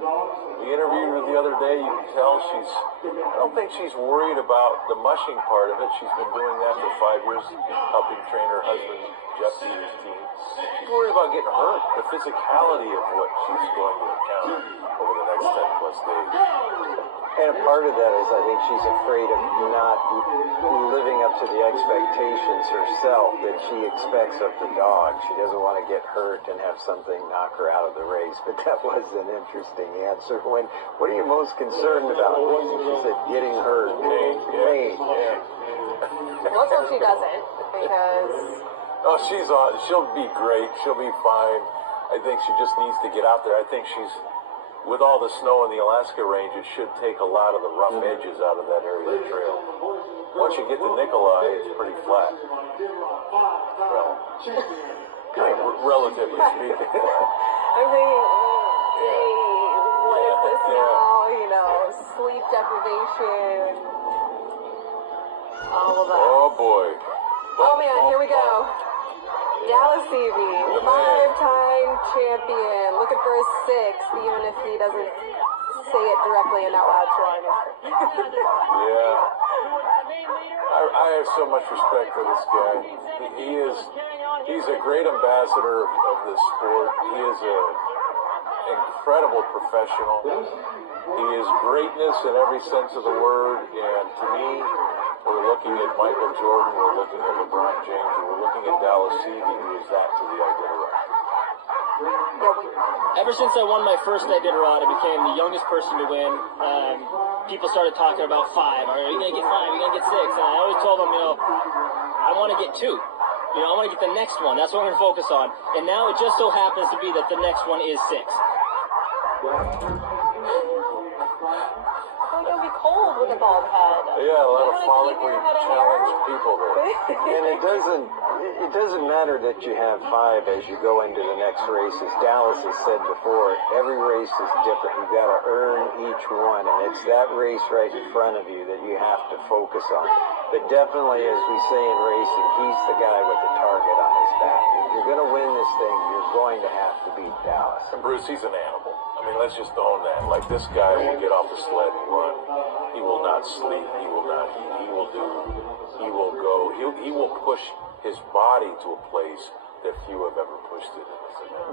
we interviewed her the other day. You can tell I don't think she's worried about the mushing part of it. She's been doing that for 5 years, helping train her husband, Jeff Dieter's team. She's worried about getting hurt, the physicality of what she's going to encounter over the next 10 plus days. And a part of that is I think she's afraid of not living up to the expectations herself that she expects of the dog. She doesn't want to get hurt and have something knock her out of the race. But that was an interesting answer. What are you most concerned about? She said getting hurt. Pain. Let's hope she doesn't, because... Oh, she'll be great. She'll be fine. I think she just needs to get out there. I think with all the snow in the Alaska range, it should take a lot of the rough edges out of that area of the trail. Once you get to Nikolai, it's pretty flat. Well, relatively speaking. I'm thinking, what is this now? You know, sleep deprivation, all of that. Oh, boy. Oh, man, here we go. Dallas Seavey, 5-time champion, looking for his 6th, even if he doesn't say it directly and out loud to our Yeah. I have so much respect for this guy. He's a great ambassador of this sport. He is an incredible professional. He is greatness in every sense of the word, and to me, we're looking at Michael Jordan, we're looking at LeBron James, and we're looking at Dallas Seavey, who is that to the Iditarod. Ever since I won my first Iditarod, I became the youngest person to win. People started talking about 5. Are you going to get 5? Are you going to get 6? And I always told them, I want to get 2. I want to get the next one. That's what I'm going to focus on. And now it just so happens to be that the next one is 6. It'll be cold with a bald head. Yeah, a lot of follically challenged people there. And it doesn't matter that you have 5 as you go into the next race. As Dallas has said before, every race is different. You've got to earn each one, and it's that race right in front of you that you have to focus on. But definitely, as we say in racing, he's the guy with the target on his back. If you're going to win this thing, you're going to have to beat Dallas. And Bruce, he's an animal. I mean, let's just own that. Like, this guy will get off the sled and run. He will not sleep. He will not eat. He will go. He will push his body to a place that few have ever pushed it.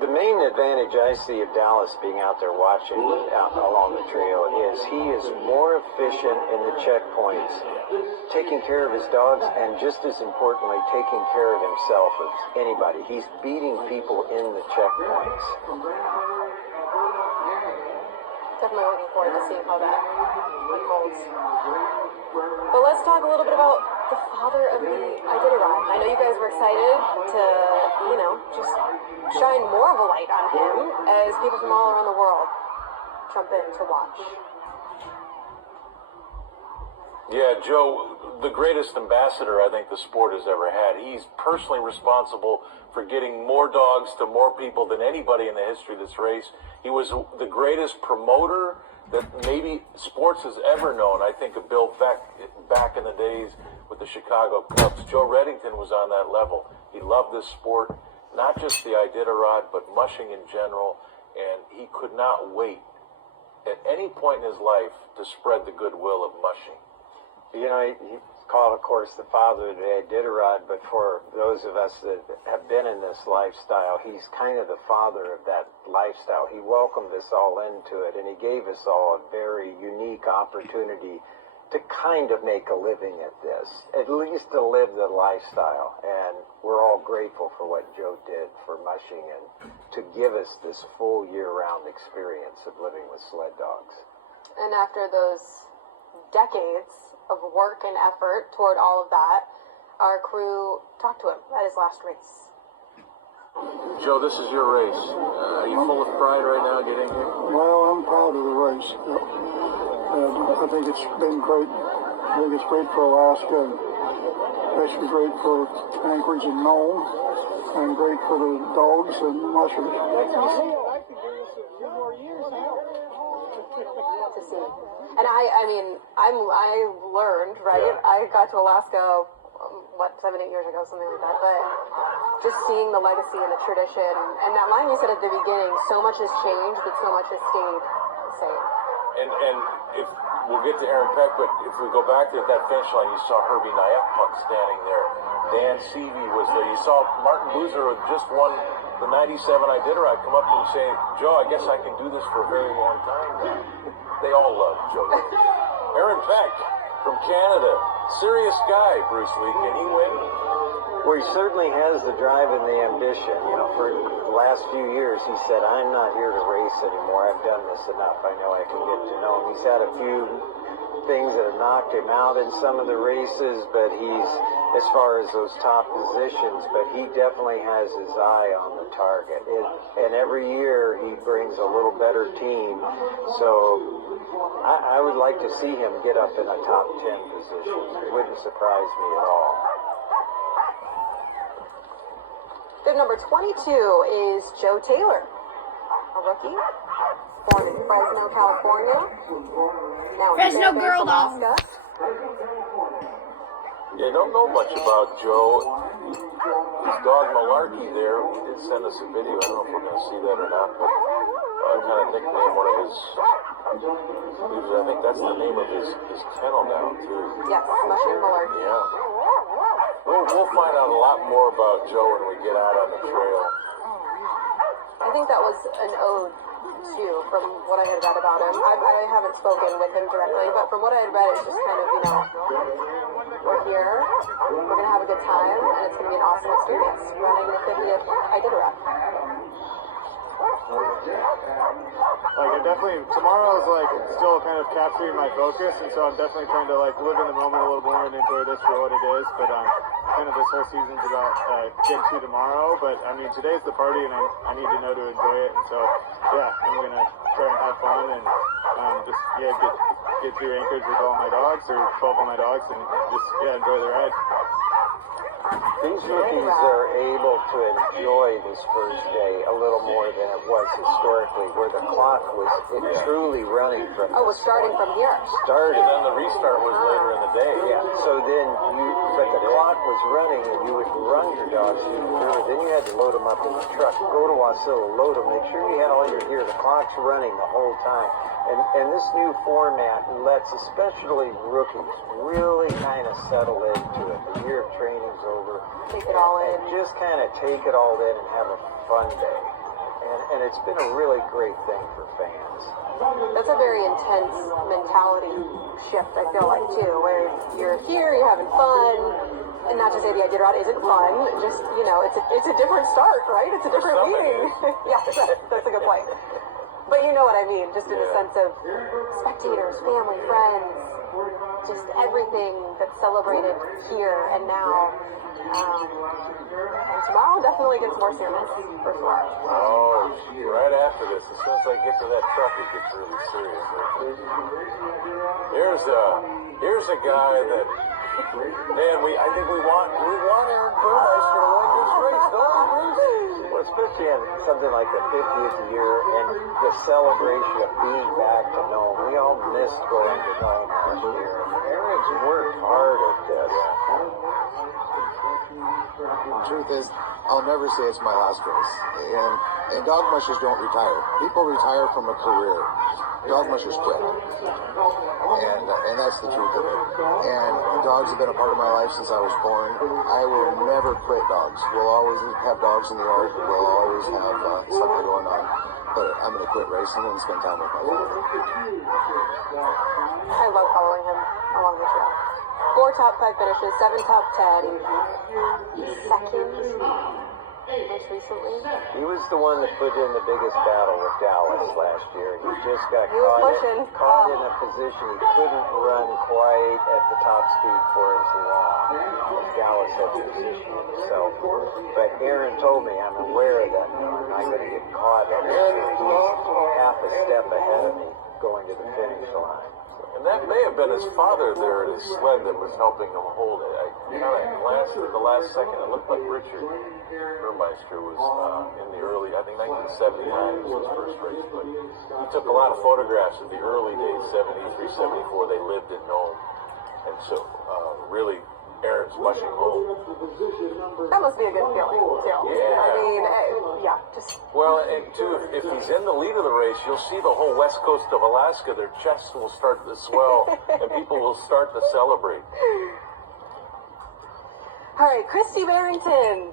The main advantage I see of Dallas being out there watching along the trail is he is more efficient in the checkpoints, taking care of his dogs, and just as importantly, taking care of himself as anybody. He's beating people in the checkpoints. Definitely looking forward to seeing how that unfolds. But let's talk a little bit about the father of the Iditarod. I know you guys were excited to, just shine more of a light on him as people from all around the world jump in to watch. Yeah, Joe, the greatest ambassador I think the sport has ever had. He's personally responsible for getting more dogs to more people than anybody in the history of this race. He was the greatest promoter that maybe sports has ever known. I think of Bill Beck back in the days with the Chicago Cubs. Joe Reddington was on that level. He loved this sport, not just the Iditarod, but mushing in general, and he could not wait at any point in his life to spread the goodwill of mushing. You know, he's called, of course, the father of the Iditarod, but for those of us that have been in this lifestyle, he's kind of the father of that lifestyle. He welcomed us all into it, and he gave us all a very unique opportunity to kind of make a living at this, at least to live the lifestyle. And we're all grateful for what Joe did for mushing and to give us this full year-round experience of living with sled dogs. And after those decades of work and effort toward all of that, our crew talked to him at his last race. Joe, this is your race. Are you full of pride right now getting here? Well, I'm proud of the race. And I think it's been great. I think it's great for Alaska, and especially great for Anchorage and Nome, and great for the dogs and mushers. To see. And I mean, I learned, right? Yeah. I got to Alaska, 7-8 years ago, something like that. But just seeing the legacy and the tradition, and that line you said at the beginning, so much has changed, but so much has stayed the same. And if we'll get to Aaron Peck, but if we go back to that finish line, you saw Herbie Nyekpuk standing there. Dan Seavey was there. You saw Martin Boozer, who just won the 97 Iditarod, come up and say, Joe, I guess I can do this for a very long time now. They all love Joe. Aaron Peck from Canada. Serious guy, Bruce Lee. Can he win? Well, he certainly has the drive and the ambition. You know, for the last few years, he said, I'm not here to race anymore. I've done this enough. I know I can get to know him. He's had a few things that have knocked him out in some of the races, but he's, as far as those top positions, but he definitely has his eye on the target. And every year, he brings a little better team. So I would like to see him get up in a top 10 position. It wouldn't surprise me at all. Bib number 22 is Joe Taylor, a rookie, born in Fresno, California. Now Fresno in girl, Alaska. Yeah, I don't know much about Joe. His dog Malarkey there, he did send us a video. I don't know if we're going to see that or not, but I kind of nicknamed one of his, I think that's the name of his kennel now, too. Yes, Mushroom Malarkey. Yeah. We'll find out a lot more about Joe when we get out on the trail. I think that was an ode, too, from what I had read about him. I haven't spoken with him directly, but from what I had read, it's just kind of, we're here, we're going to have a good time, and it's going to be an awesome experience running the 50th Iditarod. Tomorrow is still kind of capturing my focus, and so I'm definitely trying to live in the moment a little more and enjoy this for what it is. But kind of this whole season's about getting to tomorrow. But I mean, today's the party, and I need to know to enjoy it. And so yeah, I'm gonna try and have fun and get through Anchorage with all my dogs, or 12 of my dogs, and just enjoy the ride. These rookies are able to enjoy this first day a little more than it was historically, where the clock was truly running from. Oh, it was starting from here. Started. And then the restart was later in the day. Yeah. So then but the clock was running, and you would run your dogs through the door. Then you had to load them up in the truck, go to Wasilla, load them, make sure you had all your gear. The clock's running the whole time. And this new format lets especially rookies really kind of settle into it. The year of training's over. Take it all in. Just kind of take it all in and have a fun day. And it's been a really great thing for fans. That's a very intense mentality shift, I feel like, too, where you're here, you're having fun, and not to say the Iditarod isn't fun, just, it's a different start, right? It's a different meeting. Yeah, that's a good point. But you know what I mean, just in the sense of spectators, family, friends, just everything that's celebrated here and now. And tomorrow definitely gets more serious, for sure. Oh, right after this, as soon as I get to that truck, it gets really serious. Here's a guy that, man, I think we want Aaron Burmeister to win this race, don't we, Bruce? Well, especially in something like the 50th year and the celebration of being back to Nome. We all missed going to Nome last year. Aaron's worked hard at this. The truth is, I'll never say it's my last race. And dog mushers don't retire. People retire from a career. Dog mushers quit. And that's the truth of it. And dogs have been a part of my life since I was born. I will never quit dogs. We'll always have dogs in the yard. We'll always have something going on. But I'm going to quit racing and spend time with my family. I love following him along the trail. 4 top 5 finishes, 7 top 10. Second, most recently. He was the one that put in the biggest battle with Dallas last year. He just got caught in a position he couldn't run quite at the top speed for as long. Dallas had the position himself. But Aaron told me, I'm aware of that now. I'm not going to get caught in it. He's half a step ahead of me going to the finish line. And that may have been his father there in his sled that was helping him hold it. I kind of glanced at the last second. It looked like Richard Burmeister was in the early, I think 1979 was his first race. But he took a lot of photographs of the early days, 73, 74. They lived in Nome. And so, really, Aaron's mushing home. That must be a good feeling, too. Yeah. I mean, yeah, just... Well, and too, if he's in the lead of the race, you'll see the whole west coast of Alaska, their chests will start to swell, and people will start to celebrate. All right, Christy Barrington.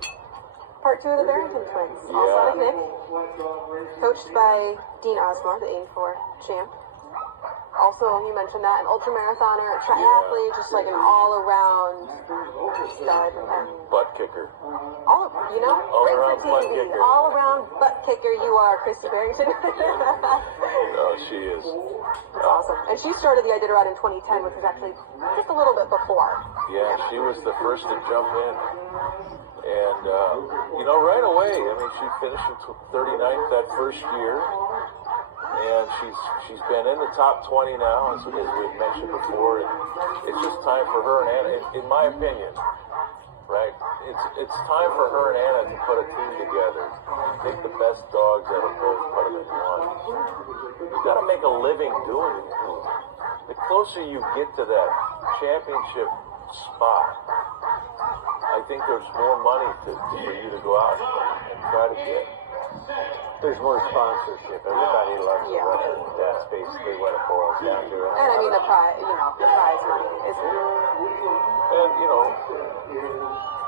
Part 2 of the Barrington twins. Also like Nick. Coached by Dean Osmore, the 84 champ. Also, you mentioned that, an ultramarathoner, triathlete, just like an all-around stud. Butt kicker. All-around butt kicker. All-around butt kicker you are, Christy Barrington. No, she is. That's awesome. And she started the Iditarod in 2010, which was actually just a little bit before. Yeah, she was the first to jump in. And, right away, I mean, she finished in 39th that first year. And she's been in the top 20 now, as we've mentioned before. And it's just time for her and Anna, in my opinion, right? It's time for her and Anna to put a team together. Take the best dogs out of both, put them in one. You've got to make a living doing it. The closer you get to that championship spot, I think there's more money for you to go out and try to get. There's more sponsorship. Everybody loves it. That's basically what it boils down to. And I mean, the prize money is... And,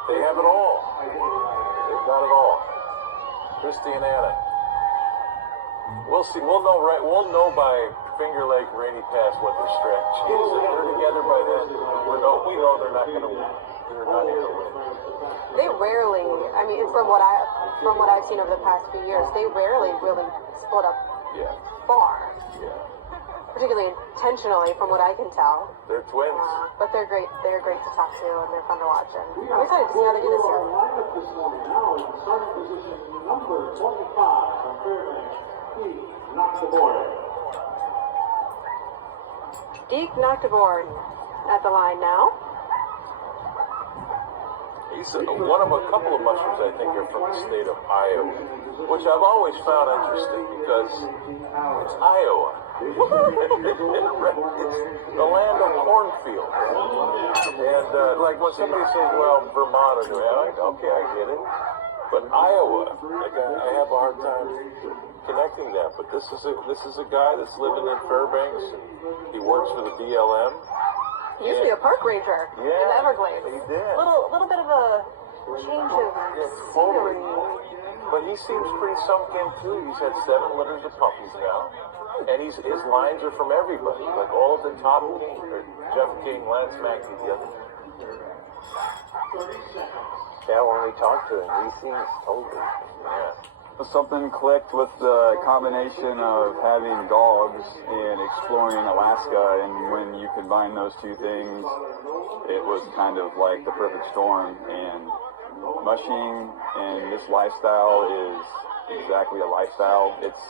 they have it all. They've got it all. Christy and Anna. We'll see. We'll know by Finger Lake, Rainy Pass what the stretch is. If they're together by then, we know they're not going to win. They're not going to win. They rarely, I mean, from what I've seen over the past few years, they rarely really split up far. Yeah. Particularly intentionally, from what I can tell. They're twins. But they're great. They're great to talk to, and they're fun to watch. And I'm excited to see how they do this year. Deke Noctiborn at the line now. He's one of a couple of mushers, I think, are from the state of Iowa, which I've always found interesting because it's Iowa. It's the land of cornfield. And like when somebody says, well, Vermont or New York, okay, I get it. But Iowa, I have a hard time connecting that. But this is a guy that's living in Fairbanks, and he works for the BLM. He used to be a park ranger in the Everglades. He did. Little bit of a change of scenery. But he seems pretty sunk in too. He's had 7 litters of puppies now. And his lines are from everybody. Like all of the top team. Jeff King, Lance Mackey, the other. Yeah, when we talked to him, he seems totally. Yeah. Something clicked with the combination of having dogs and exploring Alaska, and when you combine those two things, it was kind of like the perfect storm. And mushing and this lifestyle is exactly a lifestyle. It's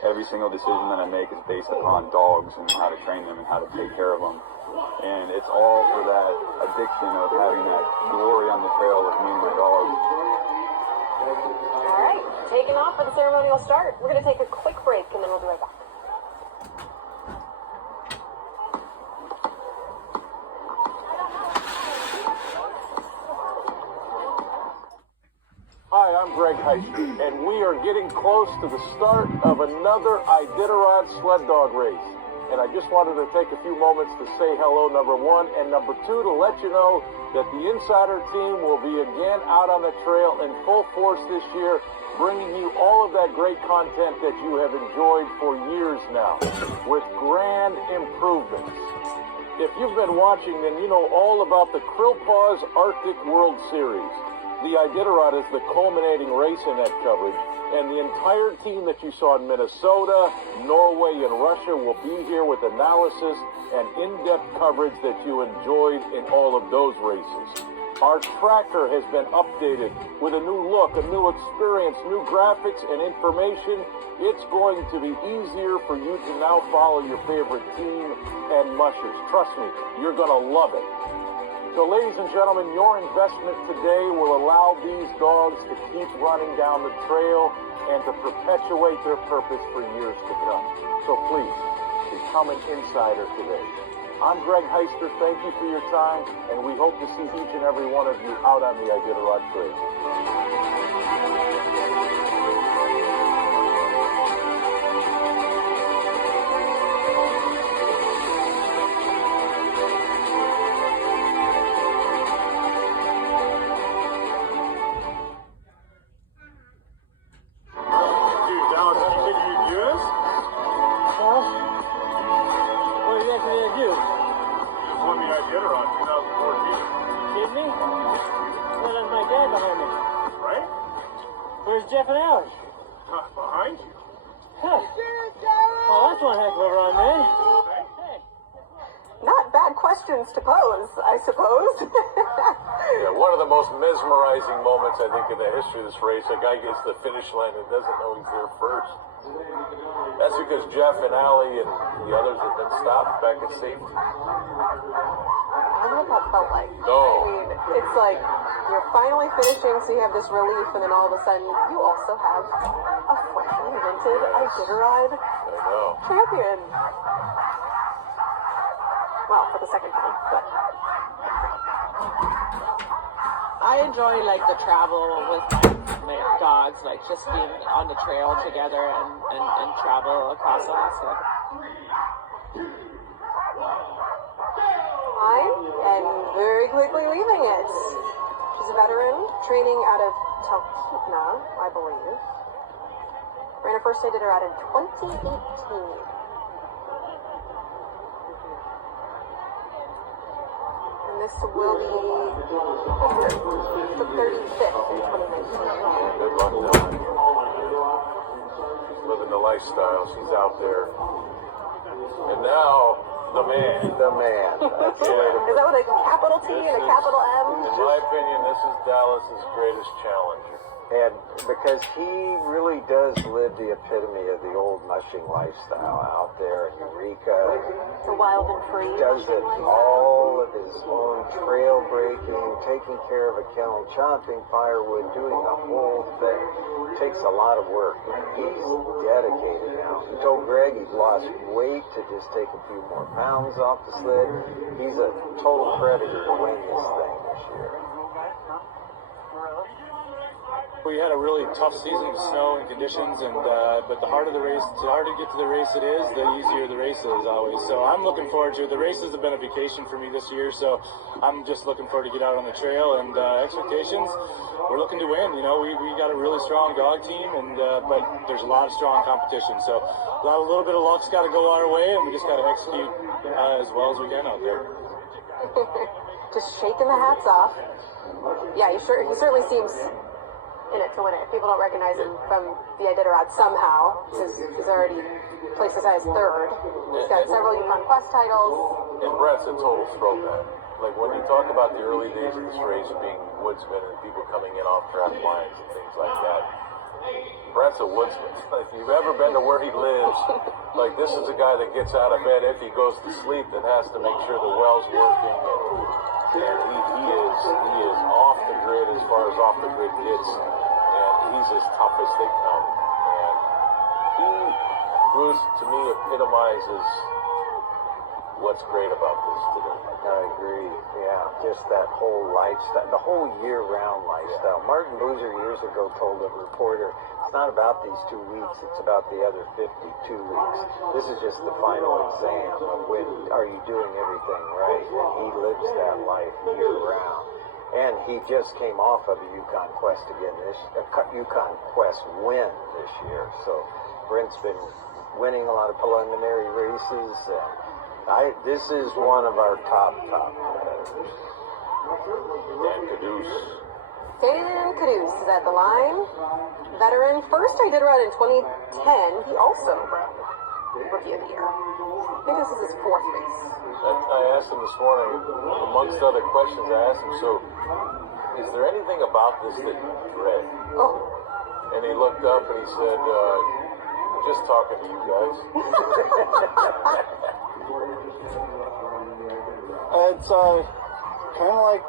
every single decision that I make is based upon dogs and how to train them and how to take care of them. And it's all for that addiction of having that glory on the trail with me and my dog. All right, taking off for the ceremonial start. We're going to take a quick break and then we'll be right back. Hi, I'm Greg Heister, and we are getting close to the start of another Iditarod sled dog race. And I just wanted to take a few moments to say hello, number one, and number two, to let you know that the Insider team will be again out on the trail in full force this year, bringing you all of that great content that you have enjoyed for years now, with grand improvements. If you've been watching, then you know all about the Krill Paws Arctic World Series. The Iditarod is the culminating race in that coverage, and the entire team that you saw in Minnesota, Norway, and Russia will be here with analysis and in-depth coverage that you enjoyed in all of those races. Our tracker has been updated with a new look, a new experience, new graphics and information. It's going to be easier for you to now follow your favorite team and mushers. Trust me, you're going to love it. So, ladies and gentlemen, your investment today will allow these dogs to keep running down the trail and to perpetuate their purpose for years to come. So please, become an insider today. I'm Greg Heister. Thank you for your time, and we hope to see each and every one of you out on the Iditarod Trail. Where's Jeff and Alex? Behind you. Huh. Well, that's one heck of a run, man. Hey. Not bad questions to pose, I suppose. Yeah, one of the most mesmerizing moments, I think, in the history of this race. A guy gets to the finish line and doesn't know he's there first. That's because Jeff and Allie and the others have been stopped back at safety. I don't know what that felt like. No. I mean, it's like you're finally finishing, so you have this relief, and then all of a sudden, you also have a freshly invented Iditarod champion. Well, for the second time, but. I enjoy like the travel with my dogs, like just being on the trail together and travel across Alaska. And very quickly leaving it. She's a veteran, training out of Talkeetna, I believe. Ran her first Iditarod in 2018. And this will be the 35th in 2019. Good luck, Dylan. She's living the lifestyle. She's out there. And now, the man. The man. That's the way to Is that with a capital T and a capital M? In my opinion, this is Dallas's greatest challenger. And because he really does live the epitome of the old mushing lifestyle out there in Eureka. The wild and free. He does it all of his own trail breaking, taking care of a kennel, chopping firewood, doing the whole thing. It takes a lot of work. He's dedicated now. He told Greg he's lost weight to just take a few more pounds off the sled. He's a total predator to win this thing this year. We had a really tough season with snow and conditions, and but the harder the race, the harder to get to the race it is, the easier the race is always. So I'm looking forward to it. The races have been a vacation for me this year, so I'm just looking forward to get out on the trail. And expectations, we're looking to win. You know, we got a really strong dog team, and but there's a lot of strong competition. So a little bit of luck's got to go our way, and we just got to execute as well as we can out there. Just shaking the hats off. Yeah, he certainly seems in it to win it. People don't recognize him from the Iditarod somehow, because he's already placed as high as third. He's got several Yukon Quest titles. And Brett's a total throwback. Like when you talk about the early days of this race being woodsmen and people coming in off draft lines and things like that, Brett's a woodsman. If you've ever been to where he lives, like this is a guy that gets out of bed if he goes to sleep that has to make sure the well's working, and he is off the grid as far as off the grid gets, and he's as tough as they come. And Bruce, to me, epitomizes what's great about this today. I agree. Yeah, just that whole lifestyle, the whole year-round lifestyle. Yeah. Martin Boozer years ago told a reporter, it's not about these 2 weeks, it's about the other 52 weeks. This is just the final exam of when are you doing everything right? He lives that life year-round. And he just came off of a Yukon Quest again, Yukon Quest win this year. So Brent's been winning a lot of preliminary races. This is one of our top competitors. And Caduce. Dan Caduce is at the line. Veteran, first Iditarod in 2010. He also broke Rookie of the Year. I think this is his fourth race. I asked him this morning, amongst other questions, I asked him, so is there anything about this that you dread? Oh. And he looked up and he said, just talking to you guys. It's kind of like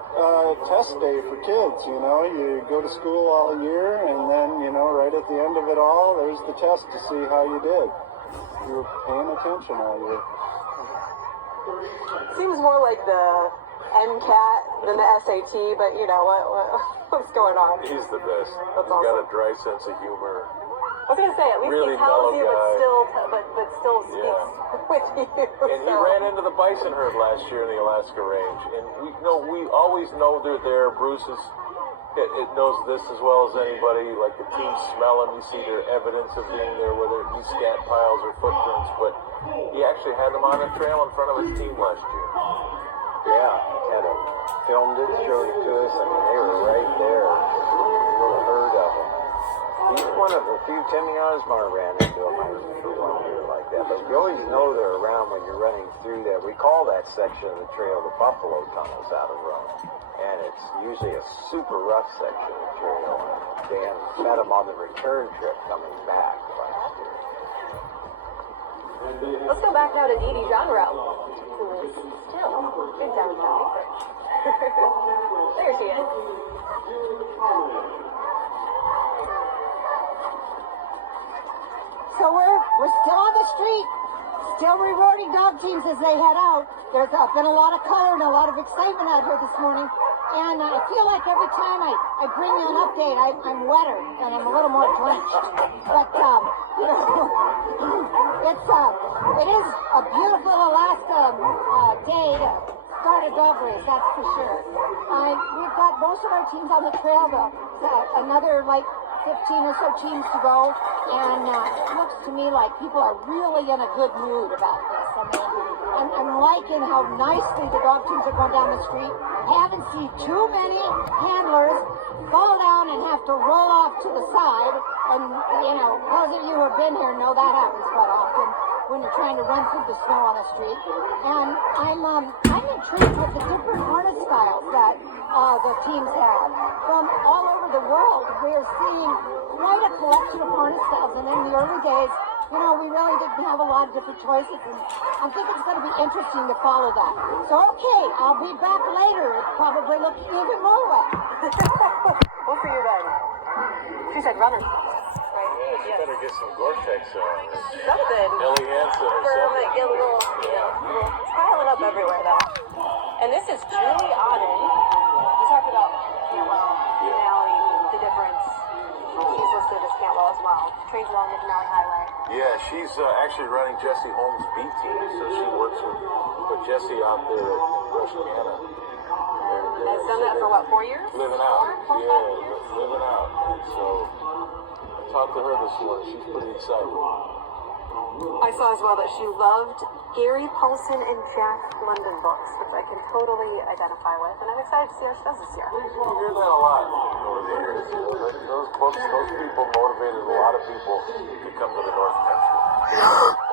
test day for kids, you know. You go to school all year, and then, you know, right at the end of it all, there's the test to see how you did. You were paying attention all year. Seems more like the MCAT than the SAT, but you know what's going on. He's the best. That's He's got awesome. a dry sense of humor. I was gonna say, at least Really he tells you, mellow but still speaks with you. And he ran into the bison herd last year in the Alaska Range, and we always know they're there. Bruce it knows this as well as anybody. Like the teams smell them, you see their evidence of being there, whether it be scat piles or footprints. But he actually had them on a trail in front of his team last year. Yeah, filmed it, showed it to us. I mean, they were right there. A little herd of them. He's one of the few. Timmy Osmar ran into him for 1 year like that. But you always know they're around when you're running through there. We call that section of the trail the Buffalo Tunnels out of Rome. And it's usually a super rough section of the trail. Dan met him on the return trip coming back last year. Let's go back now to Iditarod, who is still in downtown Anchorage. There she is. So we're still on the street, still rewarding dog teams as they head out. There's been a lot of color and a lot of excitement out here this morning. And I feel like every time I bring you an update, I'm wetter and I'm a little more drenched. But, you know, it is a beautiful Alaska day to start a dog race, that's for sure. We've got most of our teams on the trail, though. Another, 15 or so teams to go, and it looks to me like people are really in a good mood about this. I mean, I'm liking how nicely the dog teams are going down the street. I haven't seen too many handlers fall down and have to roll off to the side, and, you know, those of you who have been here know that happens quite often when you're trying to run through the snow on a street. And I'm intrigued with the different harness styles that the teams have. From all over the world, we're seeing quite a collection of harness styles. And in the early days, you know, we really didn't have a lot of different choices. And I think it's going to be interesting to follow that. So, okay, I'll be back later. It's probably looking even more wet. We'll see you then. She said runner. You better get some Gore-Tex on. Something. Ellie Hansen or For something. might get a little, it's piling up everywhere though. And this is Julie Auden. We talked about Cantwell, Denali, the difference. She's listed as Cantwell as well. Trains along the Denali Highway. Yeah, she's actually running Jesse Holmes' B team, so she works with Jesse out there in Rushcana. Has done that for what, 4 years? Living out. Living out. And so I talked to her this morning. She's pretty excited. I saw as well that she loved Gary Paulson and Jack London books, which I can totally identify with, and I'm excited to see how she does this year. You hear that a lot over the years. Those books, those people motivated a lot of people to come to the North Country.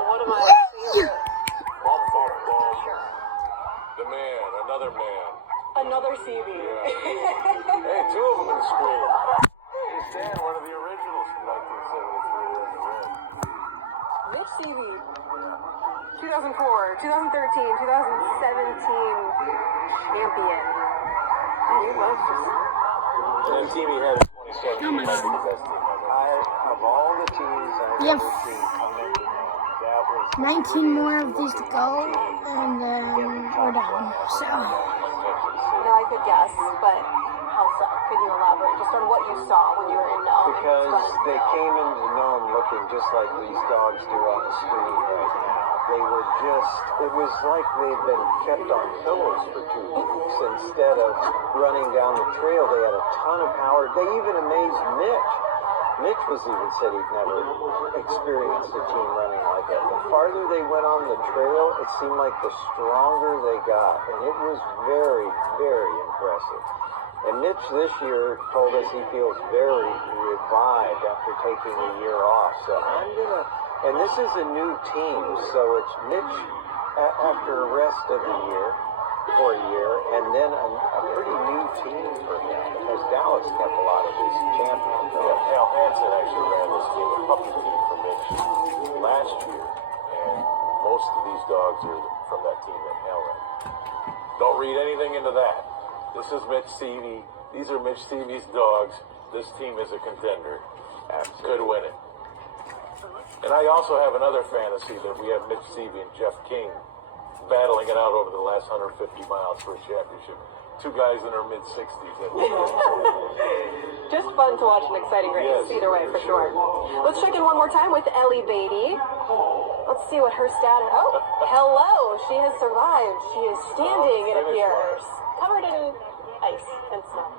One of my favorite. The man, another man. Another CV. Yeah. Hey, two of them in the screen. Stan, one of the originals from 1973. Mitch CV. 2004, 2013, 2017 champion. And he was just... And the team he had in 2017 might be the best team ever. Of all the teams I've Yep. ever seen come into that was 19 more of these to go, and then we're done. So, Now I could guess, but how so? Could you elaborate just on what you saw when you were in Nome? because they came into Nome looking just like these dogs do on the street right now. They were just, it was like they'd been kept on pillows for 2 weeks. Instead of running down the trail, they had a ton of power. They even amazed Mitch. Mitch was even said he'd never experienced a team running like that. The farther they went on the trail, it seemed like the stronger they got. And it was very, very impressive. And Mitch this year told us he feels very revived after taking a year off. So I'm going to, and this is a new team, so it's Mitch after a rest of a year, for a year, and then a pretty new team for him, because Dallas kept a lot of his champions. Hal Hansen actually ran this team, a puppy team for Mitch last year, and most of these dogs are from that team that Hal ran. Don't read anything into that. This is Mitch Seavey. These are Mitch Seavey's dogs. This team is a contender. Could win it. And I also have another fantasy that we have Mitch Seavey and Jeff King battling it out over the last 150 miles for a championship. Two guys in their mid-60s. Just fun to watch, an exciting race, Yes, either way, for sure. Let's check in one more time with Ellie Beatty. Let's see what her status... Oh, hello! She has survived. She is standing, it appears. Covered in ice and snow.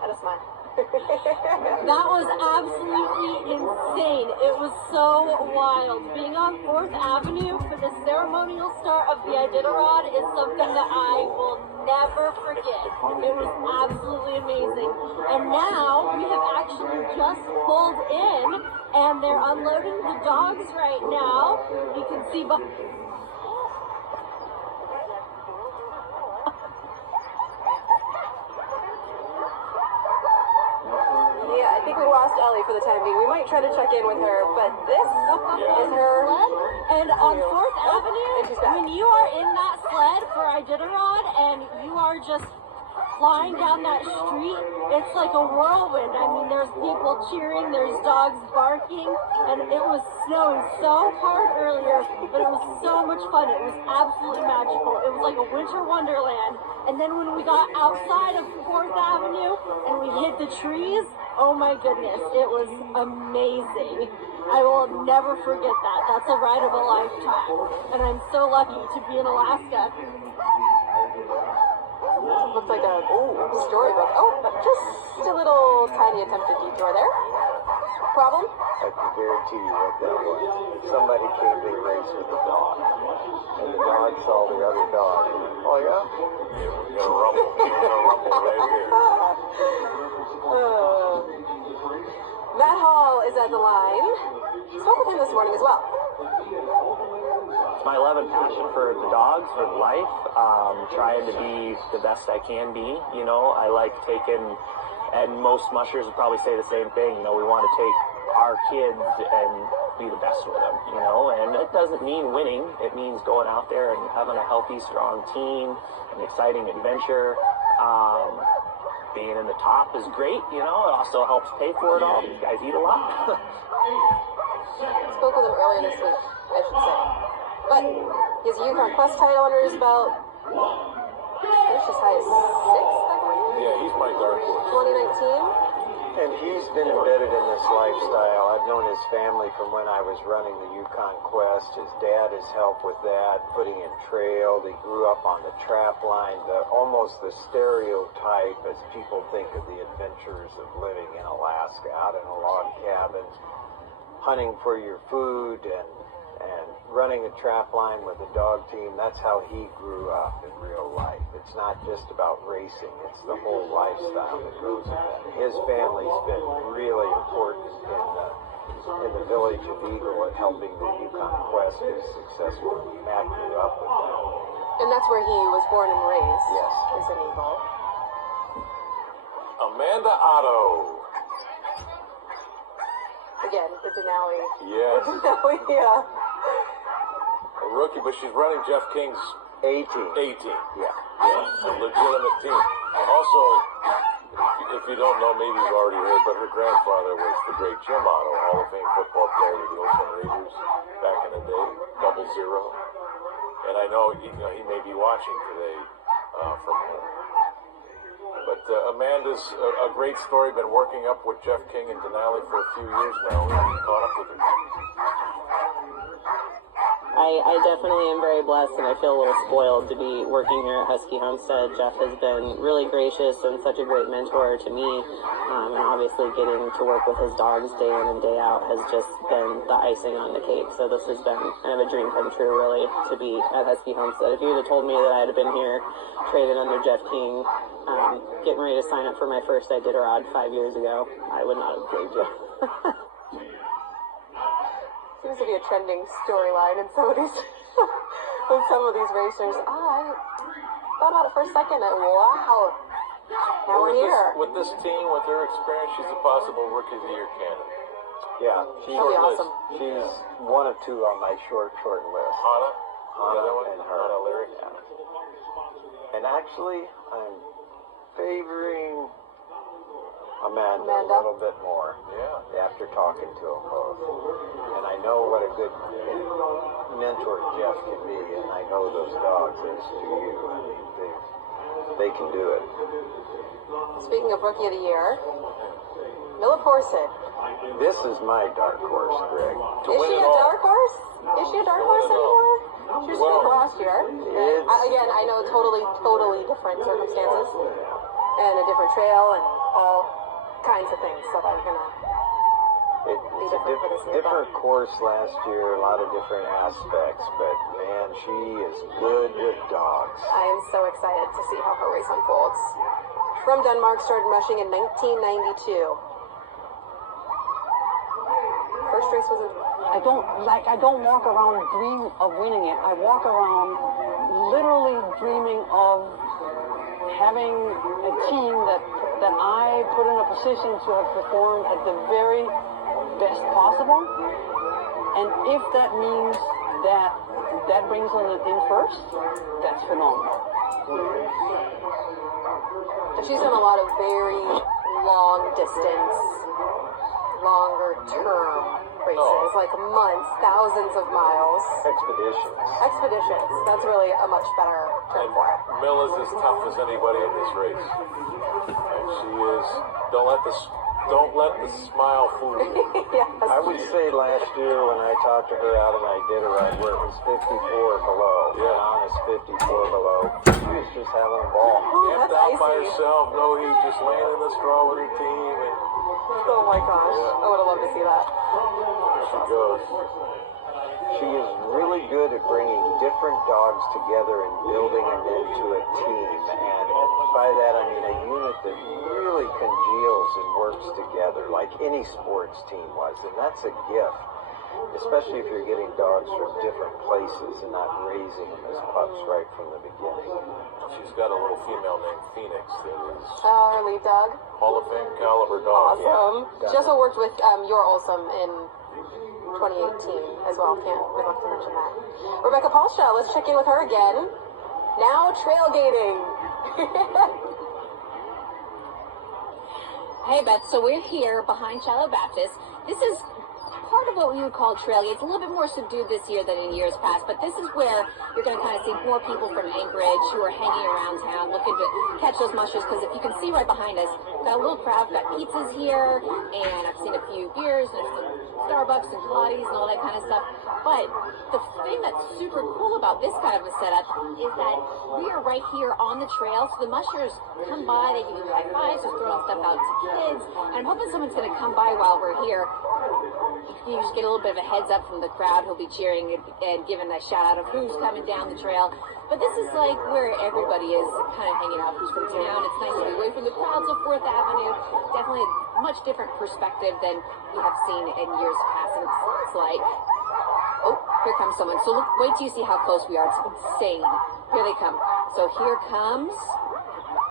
And a smile. That was absolutely insane. It was so wild. Being on 4th Avenue for the ceremonial start of the Iditarod is something that I will never forget. It was absolutely amazing. And now we have actually just pulled in and they're unloading the dogs right now. You can see Yeah, I think we lost Ellie for the time being. We might try to check in with her, but this is her. And on 4th Avenue, when you are in that sled for Iditarod and you are just flying down that street, it's like a whirlwind. I mean, there's people cheering, there's dogs barking, and it was snowing so hard earlier, but it was so much fun. It was absolutely magical. It was like a winter wonderland. And then when we got outside of 4th Avenue and we hit the trees, oh my goodness, it was amazing. I will never forget that. That's a ride of a lifetime. And I'm so lucky to be in Alaska. Looks like a storybook. Oh, but just a little tiny attempted detour there. Problem? I can guarantee you what that was. Somebody came to the race with a dog, and the dog saw the other dog. Oh, yeah? We're going to rumble. We're going to rumble right here. Matt Hall is at the line. Spoke with him this morning as well. It's my love and passion for the dogs, for life, trying to be the best I can be. You know, I like taking, and most mushers would probably say the same thing, you know, we want to take our kids and be the best with them, you know, and it doesn't mean winning. It means going out there and having a healthy, strong team, an exciting adventure. Being in the top is great, you know, it also helps pay for it all. These guys eat a lot. Spoke with him earlier this week, I should say. But his Yukon Quest title under his belt. Finished as high as 6th, I believe. Yeah, he's my dark horse. 2019. And he's been embedded in this lifestyle. I've known his family from when I was running the Yukon Quest. His dad has helped with that, putting in trail. He grew up on the trap line, almost the stereotype as people think of the adventures of living in Alaska, out in a log cabin, hunting for your food and running a trap line with a dog team, that's how he grew up in real life. It's not just about racing, it's the whole lifestyle that goes with that. His family's been really important in the village of Eagle at helping the Yukon Quest be successful. Matt grew up with that. And that's where he was born and raised. Yes. Is in Eagle. Amanda Otto. Again, the Denali. Yes. The Denali, yeah. A rookie, but she's running Jeff King's A-team. Yeah. A legitimate team. Also, if you don't know, maybe you've already heard, but her grandfather was the great Jim Otto, Hall of Fame football player with the Oakland Raiders back in the day, 00. And I know he may be watching today from home. But Amanda's a great story, been working up with Jeff King and Denali for a few years now, and caught up with her. I definitely am very blessed, and I feel a little spoiled to be working here at Husky Homestead. Jeff has been really gracious and such a great mentor to me, and obviously getting to work with his dogs day in and day out has just been the icing on the cake. So this has been kind of a dream come true, really, to be at Husky Homestead. If you would have told me that I had been here training under Jeff King, getting ready to sign up for my first Iditarod 5 years ago, I would not have believed you. Seems to be a trending storyline in some of these with some of these racers. I thought about it for a second and wow. Now we're here. With this team, with her experience, she's a possible Rookie of the Year candidate. Yeah, That'll be awesome. She's one of two on my short list. Anna? The other one? And her. Anna Lyric? Yeah. And actually, I'm favoring Amanda a little bit more. Yeah. After talking to them both. And I know what a good mentor Jeff can be, and I know those dogs as do you. I mean, they can do it. Speaking of Rookie of the Year, Mila Porson. This is my dark horse, Greg. Is she a dark horse? Is she a dark horse anymore? She was good last year. Again, I know totally different circumstances and a different trail and all kinds of things that are gonna be different for this year. Different course last year, a lot of different aspects, but man, she is good with dogs. I am so excited to see how her race unfolds. From Denmark, started mushing in 1992. First race was in... I don't walk around and dream of winning it. I walk around literally dreaming of having a team that I put in a position to have performed at the very best possible. And if that means that brings us in first, that's phenomenal. She's done a lot of very long distance, longer term races, like months, thousands of miles. Expeditions. That's really a much better term for it. Mila's as tough as anybody in this race. And she is. Don't let the smile fool you. Yes. I would say last year when I talked to her out in Iditarod where it was 54 below, Anna's 54 below, she was just having a ball. Camped out by herself, no heat, just laying in the straw with her team. And oh my gosh, I would have loved to see that. There she goes. She is really good at bringing different dogs together and building them into a team. And by that I mean a unit that really congeals and works together like any sports team was. And that's a gift, especially if you're getting dogs from different places and not raising them as pups right from the beginning. She's got a little female named Phoenix that is Her lead dog. Hall of Fame caliber dog. Awesome. She also worked with Your Awesome in 2018 as well. Can't neglect to mention that. Rebecca Paulstra, let's check in with her again. Now trailgating. Hey Beth, so we're here behind Shiloh Baptist. This is part of what we would call trailgate. It's a little bit more subdued this year than in years past, but this is where you're going to kind of see more people from Anchorage who are hanging around town looking to catch those mushers, because if you can see right behind us, got a little crowd, got pizzas here, and I've seen a few beers, and some Starbucks and Pilates and all that kind of stuff. But the thing that's super cool about this kind of a setup is that we are right here on the trail, so the mushers come by, they give you high fives, they're throwing stuff out to kids, and I'm hoping someone's going to come by while we're here, you just get a little bit of a heads up from the crowd who'll be cheering and giving a shout out of who's coming down the trail. But this is like where everybody is kind of hanging out who's from town. It's nice to be away from the crowds of 4th Avenue. Definitely a much different perspective than we have seen in years past. And it's like, oh, here comes someone. So look, wait till you see how close we are. It's insane. Here they come. So here comes,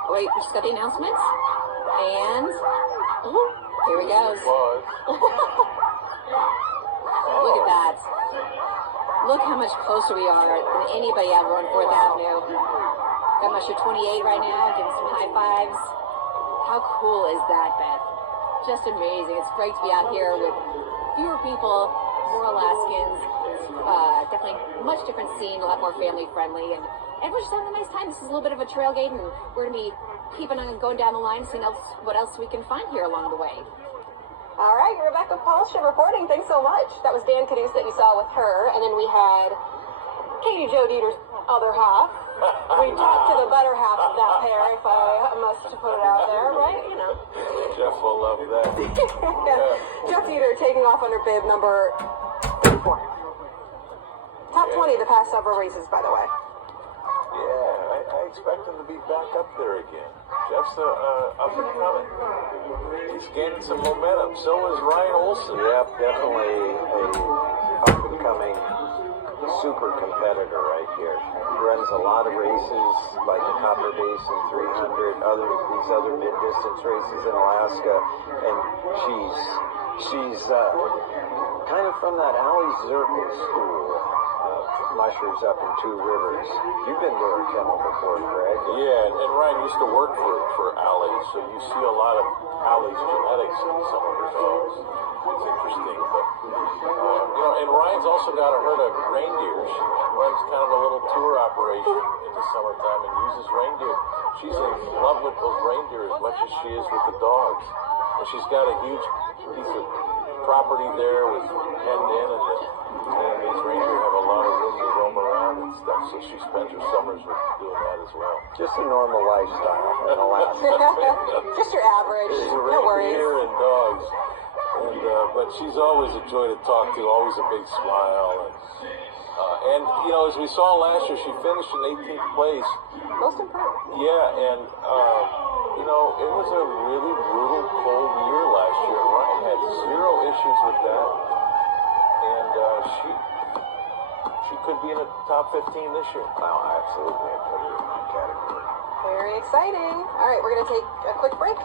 wait, we just got the announcements. And, oh, here he goes. Look at that. Look how much closer we are than anybody ever on 4th Avenue. Got Musher 28 right now, giving some high fives. How cool is that, Beth? Just amazing. It's great to be out here with fewer people, more Alaskans. Definitely a much different scene, a lot more family friendly, and we're just having a nice time. This is a little bit of a trailgate, and we're going to be keeping on going down the line, seeing what else we can find here along the way. All right, Rebecca Paulstrom reporting. Thanks so much. That was Dan Caduce that you saw with her, and then we had Katie Jo Dieter's other half. We talked to the better half of that pair, if I must put it out there, right? You know. Jeff will love that. Jeff Dieter taking off under bib number 34. Top 20 the past several races, by the way. Yeah, I expect him to be back up there again. Jeff's up and coming. He's gaining some momentum. So is Ryan Olson. Yep, definitely a up and coming super competitor right here. He runs a lot of races like the Copper Basin 300, these other mid-distance races in Alaska, and she's kind of from that Allie Zirkel school. Mushers up in Two Rivers. You've been to her kennel before, Greg. Yeah, and Ryan used to work for Allie, so you see a lot of Allie's genetics in some of her dogs. It's interesting, but and Ryan's also got a herd of reindeer. She runs kind of a little tour operation in the summertime and uses reindeer. She's in love with those reindeer as much as she is with the dogs. And she's got a huge piece of property there with penned in, and these reindeer have a lot of room to roam around and stuff, so she spends her summers doing that as well. Just a normal lifestyle in Alaska. Just your average. No worries. Reindeer and dogs. But she's always a joy to talk to, always a big smile. And as we saw last year, she finished in 18th place. Most improved. Yeah, and it was a really brutal, cold year last year. Ryan had zero issues with that. And she could be in the top 15 this year. Oh, absolutely. I put her in that category. Very exciting. All right, we're going to take a quick break.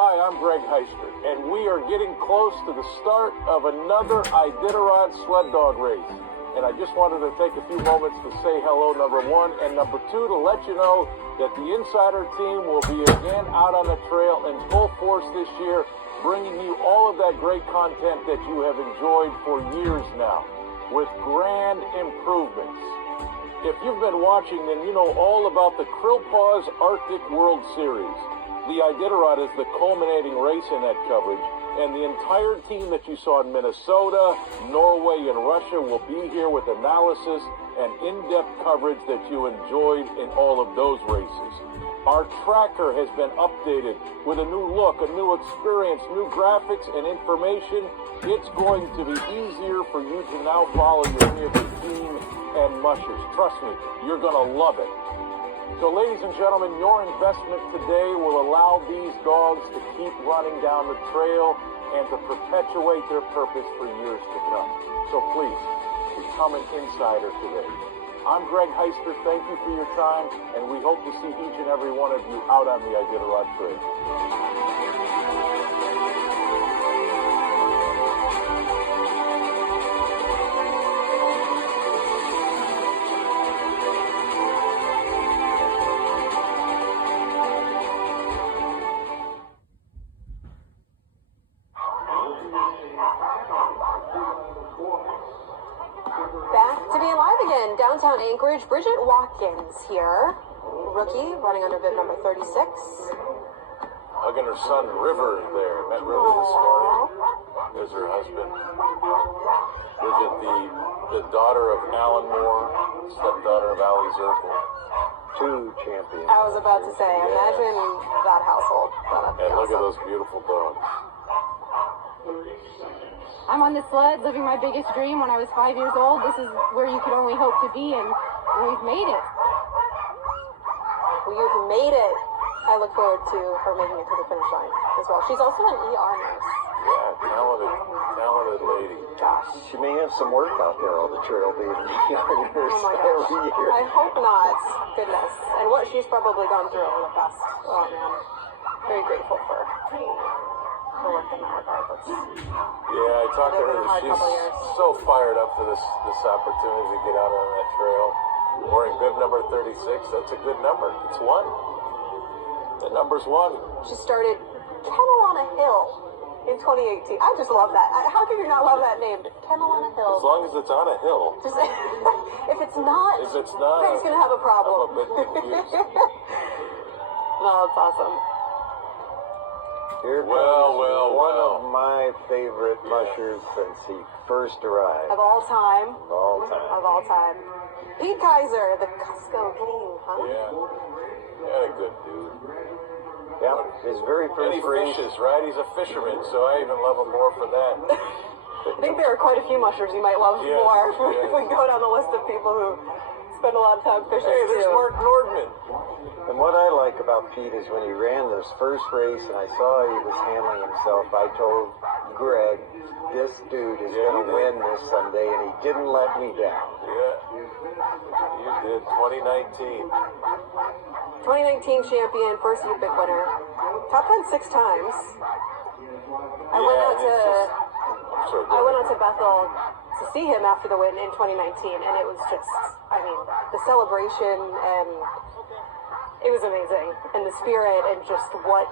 Hi, I'm Greg Heister, and we are getting close to the start of another Iditarod sled dog race. And I just wanted to take a few moments to say hello, number one, and number two, to let you know that the Insider team will be again out on the trail in full force this year, bringing you all of that great content that you have enjoyed for years now, with grand improvements. If you've been watching, then you know all about the Krill Paws Arctic World Series. The Iditarod is the culminating race in that coverage, and the entire team that you saw in Minnesota, Norway, and Russia will be here with analysis and in-depth coverage that you enjoyed in all of those races. Our tracker has been updated with a new look, a new experience, new graphics and information. It's going to be easier for you to now follow your favorite team and mushers. Trust me, you're going to love it. So, ladies and gentlemen, your investment today will allow these dogs to keep running down the trail and to perpetuate their purpose for years to come. So please, become an insider today. I'm Greg Heister. Thank you for your time, and we hope to see each and every one of you out on the Iditarod Trail. Downtown Anchorage, Bridget Watkins here. Rookie, running under bib number 36. Hugging her son River there. Met River this morning. There's her husband. Bridget, the daughter of Alan Moore, stepdaughter of Allie Zirkel. 2 champions. I was about to say, imagine that household. And look at those beautiful dogs. I'm on the sled living my biggest dream when I was 5 years old. This is where you could only hope to be, and we've made it. You've made it. I look forward to her making it to the finish line as well. She's also an ER nurse. Yeah, talented lady. Gosh. She may have some work out there on the trail being a nurse Oh my gosh. every year. I hope not. Goodness. And what she's probably gone through over the past, oh man. Very grateful for work in that regard. Yeah, I talked to her. She's so fired up for this opportunity to get out on that trail. Wearing bib number 36. That's a good number. It's 1. The number's 1. She started Kennel on a Hill in 2018. I just love that. How can you not love that name? Kennel on a Hill. As long as it's on a hill. Just, if it's not, Greg's going to have a problem. I'm a bit confused. No, it's awesome. Here comes one of my favorite mushers since he first arrived. Of all time. Of all time. Pete Kaiser, the Cusco King, huh? Yeah, a good dude. Yep, his very first and he race. fishes, right? He's a fisherman, so I even love him more for that. I think there are quite a few mushers you might love more if we go down the list of people who spend a lot of time fishing. Hey, there's Mark Nordman. And what I like about Pete is when he ran this first race and I saw he was handling himself, I told Greg, this dude is going to win this someday, and he didn't let me down. Yeah, you did. 2019. 2019 champion, first Olympic winner. Top 10 6 times. I went out to Bethel to see him after the win in 2019, and it was just, I mean, the celebration, and it was amazing, and the spirit, and just what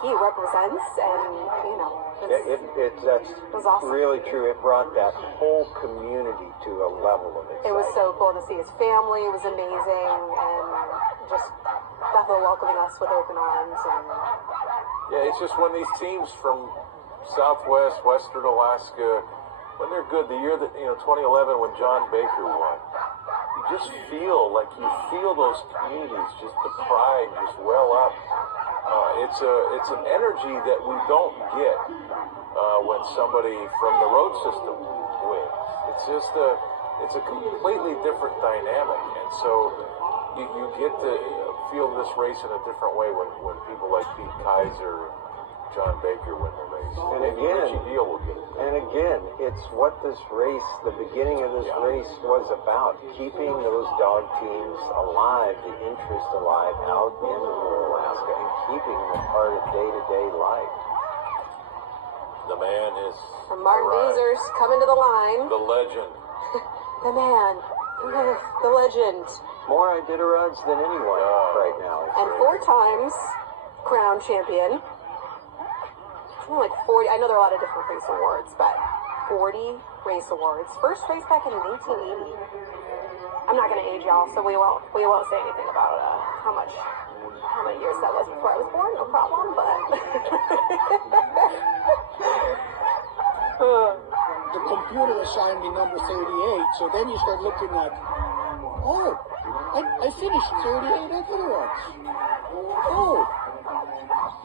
he represents, and you know, that's was awesome. Really true. It brought that whole community to a level of excitement. It was so cool to see his family. It was amazing, and just Bethel welcoming us with open arms. And yeah, it's just when these teams from Southwest, Western Alaska, when they're good, the year that 2011 when John Baker won, you just feel those communities, just the pride just well up. It's an energy that we don't get when somebody from the road system wins. It's a completely different dynamic, and so you get to feel this race in a different way when people like Pete Kaiser, John Baker win the race. And again, Richie Deal will get it done. And again, it's what this race, the beginning of this race was about, keeping those dog teams alive, the interest alive out in rural Alaska, and keeping them a part of day-to-day life. The man is from Martin Beezer's coming to the line. The legend. The man. The legend. More Iditarods than anyone right now. And 4 times crown champion. Like 40, I know there are a lot of different race awards, but 40 race awards. First race back in 1980. I'm not going to age y'all, so we won't say anything about how many years that was before I was born. No problem, but the computer assigned me number 38, so then you start looking at, I finished 38 Iditarods.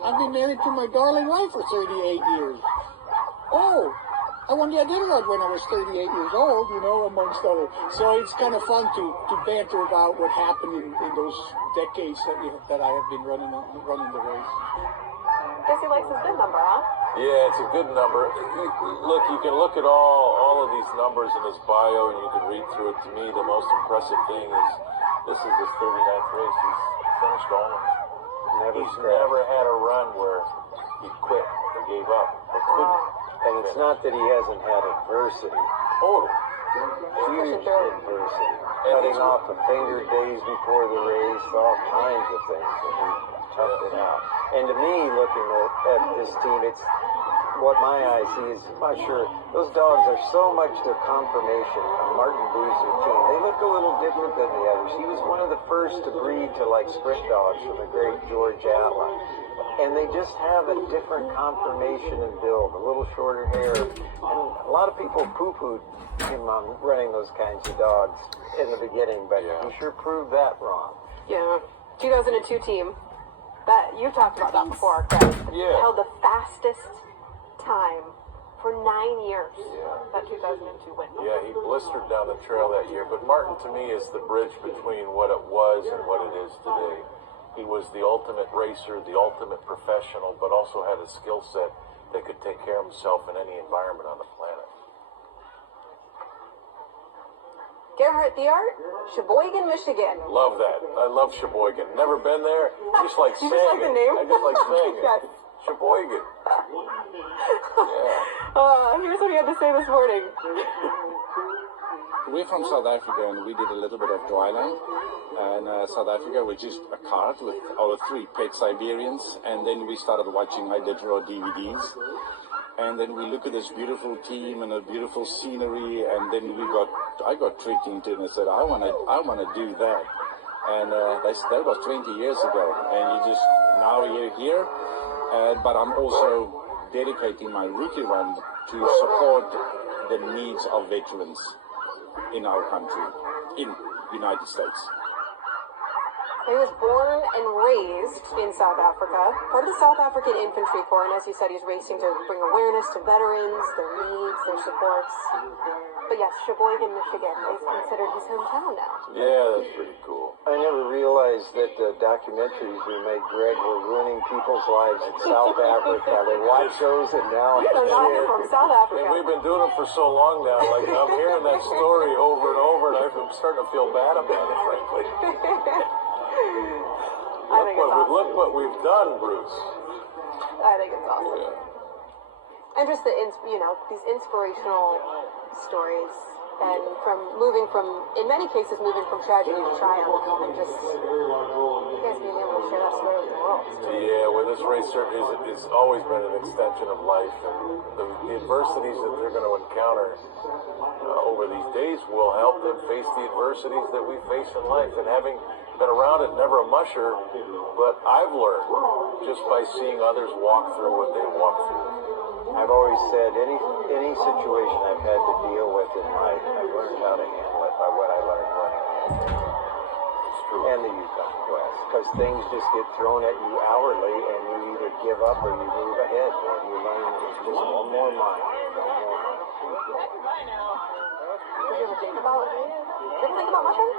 I've been married to my darling wife for 38 years. I won the Iditarod when I was 38 years old, amongst others. So it's kind of fun to banter about what happened in those decades that I have been running the race. Guess he likes his good number, huh? Yeah, it's a good number. Look, you can look at all of these numbers in his bio, and you can read through it. To me, the most impressive thing is this is his 39th race. He's finished all of them. He's never had a run where he quit or gave up or couldn't. And it's not that he hasn't had adversity. Total. Huge adversity. Cutting off a finger days before the race, all kinds of things. And he toughed it out. And to me, looking at this team, what my eye sees, I'm sure those dogs are so much the confirmation of Martin Booth's routine. They look a little different than the others. He was one of the first to breed to like sprint dogs from the great George Atla. And they just have a different conformation and build, a little shorter hair. And a lot of people poo-pooed him on running those kinds of dogs in the beginning, but he sure proved that wrong. Yeah. 2002 team. That you talked about that before, Craig. Yeah. Held the fastest time for 9 years. Yeah. That 2002 win. Yeah, he blistered down the trail that year. But Martin, to me, is the bridge between what it was and what it is today. He was the ultimate racer, the ultimate professional, but also had a skill set that could take care of himself in any environment on the planet. Gerhard the Art, Sheboygan, Michigan. Love that. I love Sheboygan. Never been there. Just like You saying just like the it. name? I just like saying Yes. it. Sheboygan. Here's what he had to say this morning. We're from South Africa, and we did a little bit of dryland. And South Africa, which is a cart with our 3 pet Siberians. And then we started watching Iditarod DVDs. And then we look at this beautiful team and a beautiful scenery, and then I got tricked into it and I said, I wanna do that. And that was 20 years ago. And now you're here, but I'm also dedicating my rookie run to support the needs of veterans in our country, in the United States. He was born and raised in South Africa, part of the South African Infantry Corps, and as you said, he's racing to bring awareness to veterans, their needs, their supports. But yes, Sheboygan, Michigan is considered his hometown now. Yeah, that's pretty cool. I never realized that the documentaries we made, Greg, were ruining people's lives in South Africa. They watch those and now They're not from South Africa. And we've been doing it for so long now. Like, I'm hearing that story over and over, and I'm starting to feel bad about it, frankly. I think it's awesome. Look what we've done, Bruce. I think it's awesome. Yeah. And just these inspirational stories, and in many cases, moving from tragedy to triumph, and just you guys being able to share that story with the world. Yeah, well, this race has always been an extension of life, and the adversities that they're going to encounter over these days will help them face the adversities that we face in life. And having been around it, never a musher, but I've learned just by seeing others walk through what they walk through. I've always said any situation I've had to deal with in life, I've learned how to handle it by what I learned running and the Yukon Quest, because things just get thrown at you hourly, and you either give up or you move ahead, and you learn it's just one more mile. Did you ever think about mushing?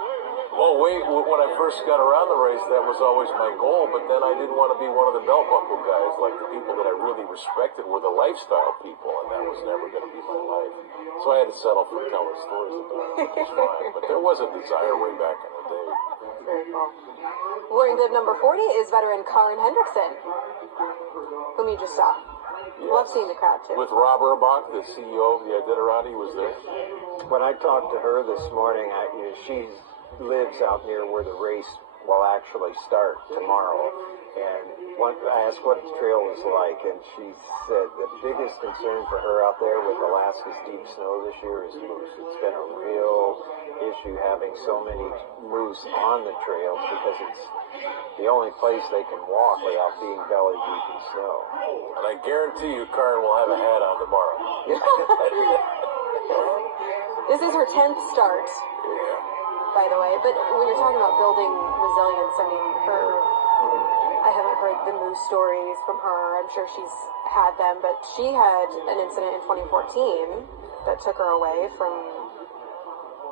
Well, when I first got around the race, that was always my goal, but then I didn't want to be one of the belt buckle guys. Like, the people that I really respected were the lifestyle people, and that was never going to be my life. So I had to settle for telling stories about it. It was fine. But there was a desire way back in the day. Very cool. Wearing bib number 40 is veteran Karin Hendrickson, whom you just saw. Yes. Love seeing the crowd, too. With Rob Urbach, the CEO of the Iditarod, he was there. When I talked to her this morning, she lives out near where the race will actually start tomorrow. And I asked what the trail was like, and she said the biggest concern for her out there with Alaska's deep snow this year is moose. It's been a real issue having so many moose on the trails because it's the only place they can walk without being belly deep in snow. And I guarantee you Karen will have a hat on tomorrow. This is her 10th start, by the way. But when you're talking about building resilience, I mean, I haven't heard the moose stories from her. I'm sure she's had them, but she had an incident in 2014 that took her away from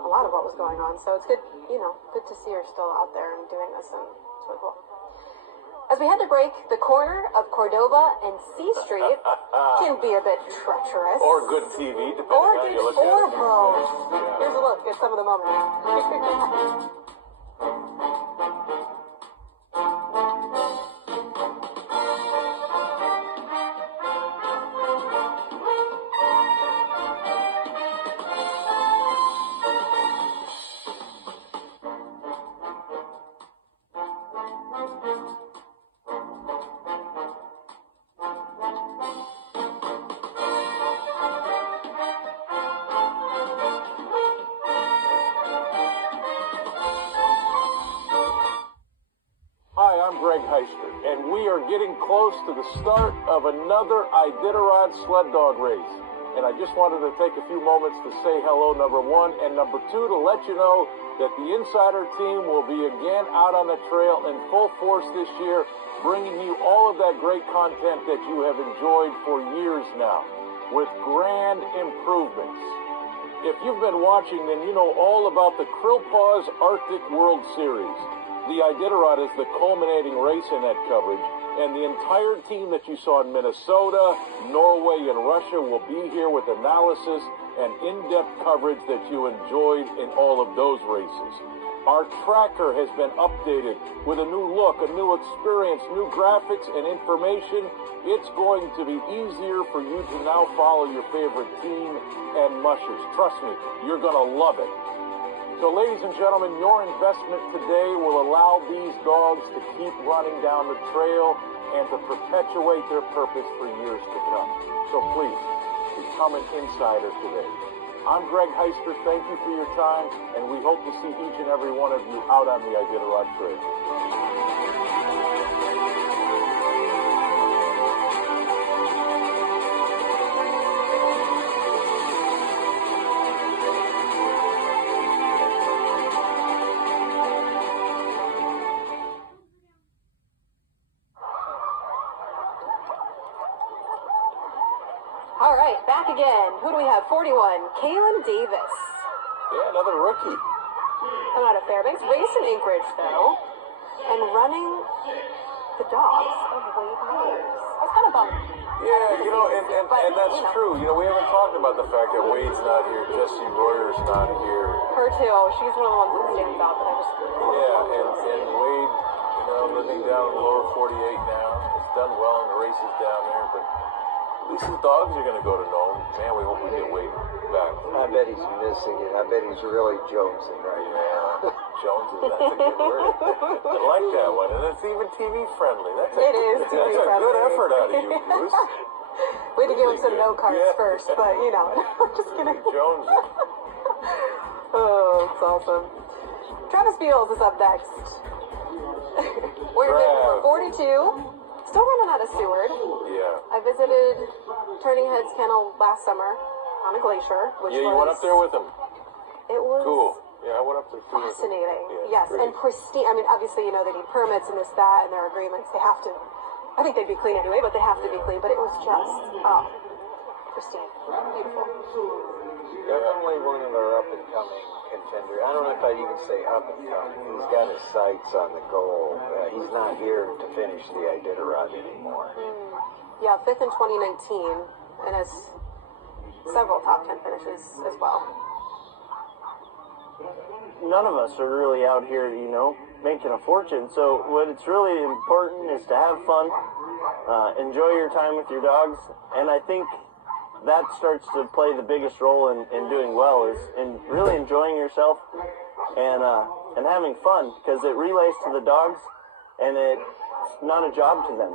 a lot of what was going on. So it's good, good to see her still out there and doing this, and it's really cool. As we head to break, the corner of Cordova and C Street can be a bit treacherous. Or good TV, depending on how you look at it. Or both. Here's a look at some of the moments. I'm Greg Heister, and we are getting close to the start of another Iditarod sled dog race. And I just wanted to take a few moments to say hello, number one, and number two, to let you know that the Insider team will be again out on the trail in full force this year, bringing you all of that great content that you have enjoyed for years now, with grand improvements. If you've been watching, then you know all about the Krill Paws Arctic World Series. The Iditarod is the culminating race in that coverage, and the entire team that you saw in Minnesota, Norway, and Russia will be here with analysis and in-depth coverage that you enjoyed in all of those races. Our tracker has been updated with a new look, a new experience, new graphics and information. It's going to be easier for you to now follow your favorite team and mushers. Trust me, you're going to love it. So, ladies and gentlemen, your investment today will allow these dogs to keep running down the trail and to perpetuate their purpose for years to come. So please, become an insider today. I'm Greg Heister. Thank you for your time, and we hope to see each and every one of you out on the Iditarod Trail. All right, back again. Who do we have? 41, Kaylin Davis. Yeah, another rookie. Coming out of Fairbanks. Race in Anchorage, though. And running the dogs of Wade Myers. That's kind of bummed. Yeah, you know, and that's true. You know, we haven't talked about the fact that Wade's not here, Jessie Royer's not here. Her too. She's one of the ones that stands out that I just... Yeah, and Wade, you know, living down in the lower 48 now. Has done well in the races down there, but at least his dogs are going to go to Nome. Man, we hope we get Wade back. I bet he's missing it. I bet he's really jonesing right now. Jonesing, that's a good word. I like that one. And it's even TV friendly. That's a good effort out of you, Bruce. We had to give him some note cards first, but, you know, just kidding. Jonesing. Oh, it's awesome. Travis Beals is up next. We're number 42. Still running out of Seward. Yeah. I visited Turning Heads Kennel last summer on a glacier, which you went up there with him. It was cool. Yeah, I went up there too. Fascinating. Yeah, yes, and pristine. I mean, obviously, you know, they need permits and this, that, and their agreements. They have to. I think they'd be clean anyway, but they have to be clean. But it was just pristine, beautiful. Definitely one of our up and coming contender. I don't know if I'd even say up and coming. He's got his sights on the goal. He's not here to finish the Iditarod anymore. Yeah, 5th in 2019, and has several top 10 finishes as well. None of us are really out here, you know, making a fortune. So what it's really important is to have fun, enjoy your time with your dogs, and I think that starts to play the biggest role in doing well, is in really enjoying yourself and having fun, because it relays to the dogs and it's not a job to them.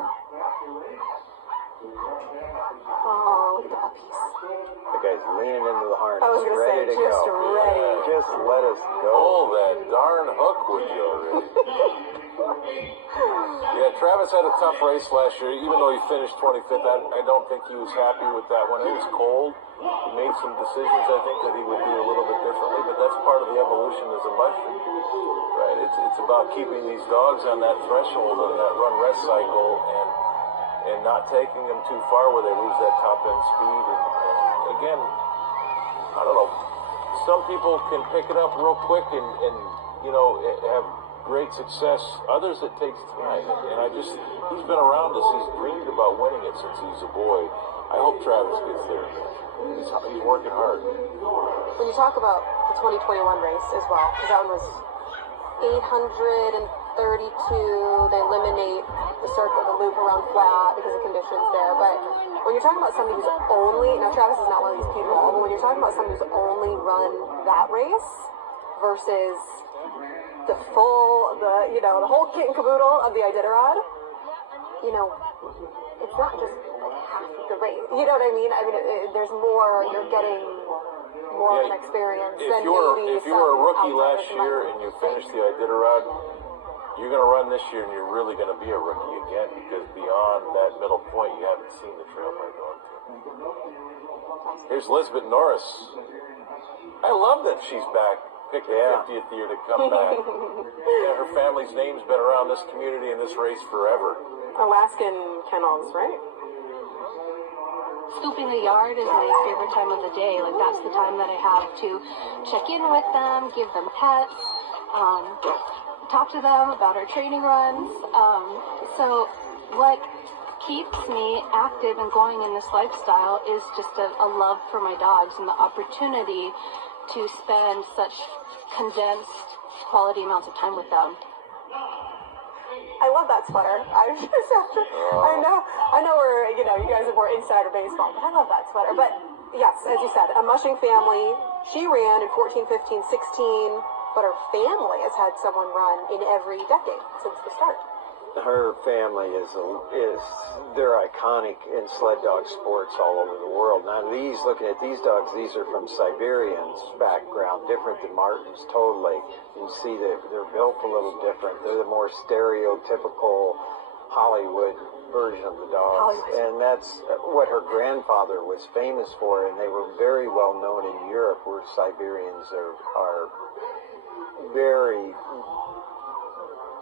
Oh, look at the puppies. The guy's leaning into the harness. I was going to say, ready to just go. ready. Just let us go. Oh, that darn hook, would you already? Yeah, Travis had a tough race last year, even though he finished 25th. I don't think he was happy with that one. It was cold. He made some decisions, I think, that he would do a little bit differently, but that's part of the evolution as a musher, right? It's about keeping these dogs on that threshold of that run-rest cycle and not taking them too far where they lose that top-end speed. And again, I don't know, some people can pick it up real quick and you know, have great success. Others, it takes time. And he's been around us. He's dreamed about winning it since he's a boy. I hope Travis gets there. He's working hard. When you talk about the 2021 race as well, because that one was 832, they eliminate the circle, the loop around flat because of conditions there. But when you're talking about somebody who's only, now Travis is not one of these people, but when you're talking about somebody who's only run that race versus the full, the whole kit and caboodle of the Iditarod, you know, it's not just half the race. You know what I mean? I mean, there's more. You're getting more of an experience than maybe if you were a rookie last year and you finished the Iditarod, you're going to run this year and you're really going to be a rookie again, because beyond that middle point, you haven't seen the Trailblazer dog team. Here's Lisbeth Norris. I love that she's back. Picked the 50th year to come back. Yeah, her family's name's been around this community and this race forever. Alaskan kennels, right? Scooping the yard is my favorite time of the day. Like, that's the time that I have to check in with them, give them pets, talk to them about our training runs. So what keeps me active and going in this lifestyle is just a love for my dogs and the opportunity to spend such condensed quality amounts of time with them. I love that sweater. I know we're, you guys are more insider baseball, but I love that sweater. But yes, as you said, a mushing family. She ran in 14, 15, 16, but her family has had someone run in every decade since the start. Her family they're iconic in sled dog sports all over the world. Now looking at these dogs, these are from Siberians background, different than Martins, totally. You can see that they're built a little different. They're the more stereotypical Hollywood version of the dogs. And that's what her grandfather was famous for, and they were very well known in Europe, where Siberians are very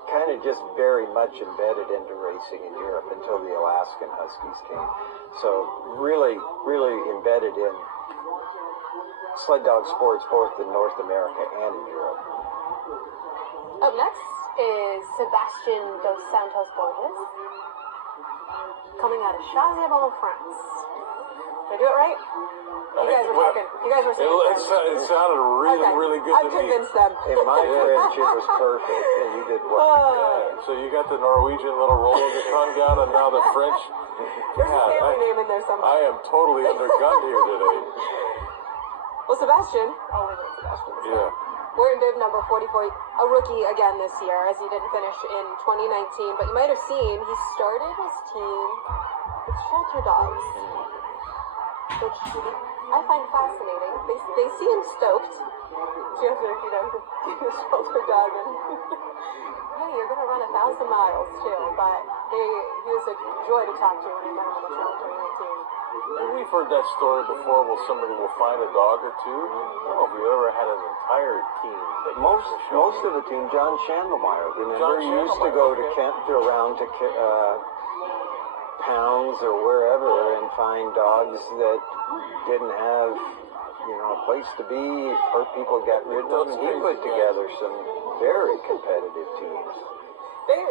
kind of just very much embedded into racing in Europe until the Alaskan Huskies came. So really, really embedded in sled dog sports both in North America and in Europe. Up next is Sebastian dos Santos Borges, coming out of Chazéval, France. Did I do it right? You guys were talking. You guys were saying it sounded really good I've to me. convinced them. In my French, it was perfect, and you did well. Yeah, so you got the Norwegian little roll of the tongue down, and now the French. There's a family name in there somewhere. I am totally undergunned here today. Well, Sebastian. Oh, wait, Sebastian. Yeah. We're in bib number 44, a rookie again this year, as he didn't finish in 2019. But you might have seen he started his team with shelter dogs, which I find fascinating. They seem stoked. You have to, give a shelter dog and hey, you're going to run 1,000 miles too. But he was a joy to talk to when I met him on the trail in 2019. We've heard that story before. Somebody will find a dog or two. I don't know if we ever had an entire team. Most of the team, John Schandelmeyer. Remember, he used to go to Kent around to Pounds or wherever and find dogs that didn't have, a place to be. Or people got rid of them. He put together some very competitive teams. They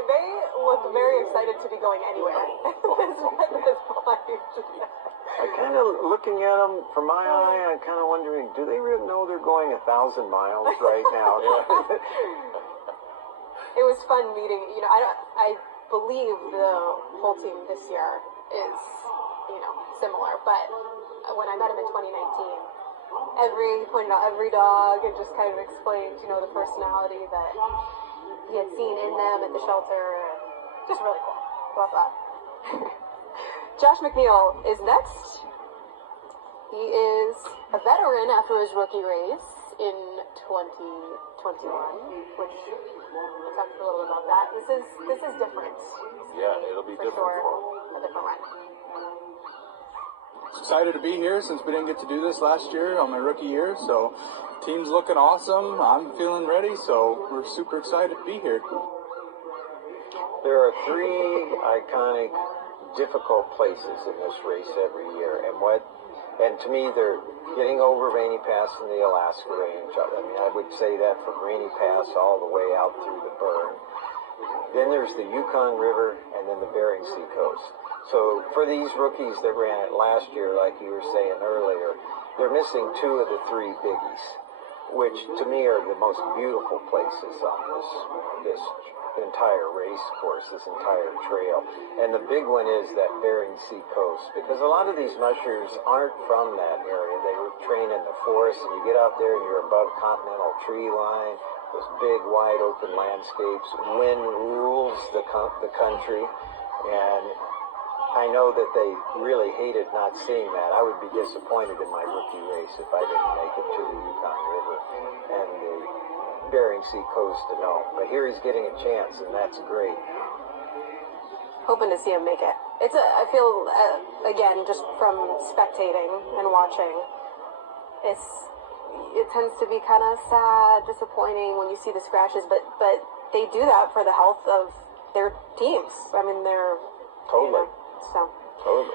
look very excited to be going anywhere at this point. I kind of, looking at them from my eye, I'm kind of wondering, do they really know they're going 1,000 miles right now? It was fun meeting. I believe the whole team this year is, similar. But when I met him in 2019, he pointed out every dog and just kind of explained, the personality that he had seen in them at the shelter. Just really cool. Love that. Josh McNeil is next. He is a veteran after his rookie race in 2021, which we'll talk a little bit about that. This is different. Yeah, it'll be different for him. A different run. Excited to be here since we didn't get to do this last year on my rookie year. So team's looking awesome. I'm feeling ready, so we're super excited to be here. There are 3 iconic, difficult places in this race every year, and to me, they're getting over Rainy Pass in the Alaska Range. I mean, I would say that from Rainy Pass all the way out through the Burn. Then there's the Yukon River, and then the Bering Sea coast. So for these rookies that ran it last year, like you were saying earlier, they're missing 2 of the 3 biggies, which to me are the most beautiful places on this entire race course, this entire trail. And the big one is that Bering Sea coast, because a lot of these mushers aren't from that area. They were trained in the forest, and you get out there and you're above continental tree line, those big wide open landscapes. Wind rules the country, and I know that they really hated not seeing that. I would be disappointed in my rookie race if I didn't make it to the Yukon River and the Bering Sea coast to know. But here he's getting a chance, and that's great. Hoping to see him make it. I feel, again, just from spectating and watching, it tends to be kind of sad, disappointing when you see the scratches, but they do that for the health of their teams. I mean, they're... Totally. Totally.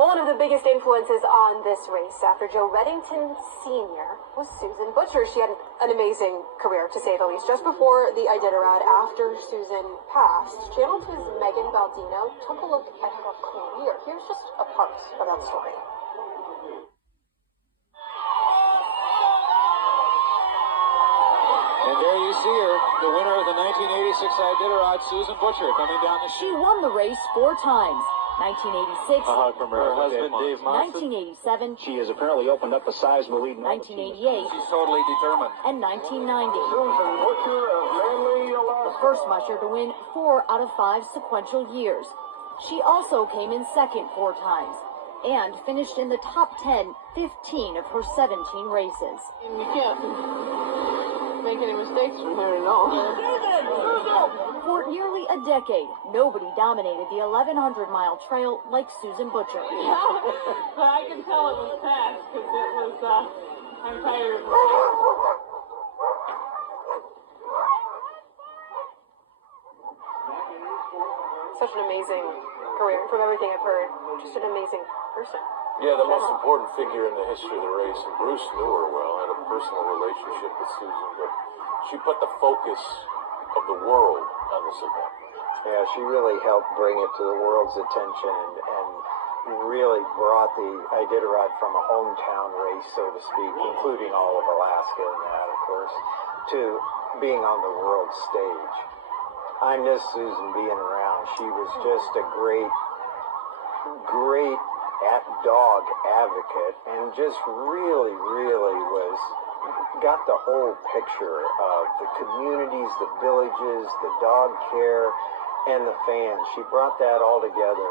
One of the biggest influences on this race after Joe Reddington Sr. was Susan Butcher. She had an amazing career, to say the least. Just before the Iditarod, after Susan passed, Channel 2's Megan Baldino took a look at her career. Here's just a part of that story. And there you see her, the winner of the 1986 Iditarod, Susan Butcher, coming down the She won the race 4 times. 1986, from her husband, Dave Monson. 1987, She has apparently opened up a sizable lead. 1988, She's totally determined. and 1990. The first musher to win 4 out of 5 sequential years. She also came in second 4 times and finished in the top 10, 15 of her 17 races. You can't make any mistakes from here to know. For nearly a decade, nobody dominated the 1,100-mile trail like Susan Butcher. But I can tell it was fast because it was, I'm tired. Such an amazing career. From everything I've heard, just an amazing person. Yeah, the most important figure in the history of the race, and Bruce knew her well, had a personal relationship with Susan, but she put the focus of the world on this event. Yeah, she really helped bring it to the world's attention and really brought the Iditarod from a hometown race, so to speak, including all of Alaska and that, of course, to being on the world stage. I miss Susan being around. She was just a great dog advocate and just really got the whole picture of the communities, the villages, the dog care, and the fans. She brought that all together,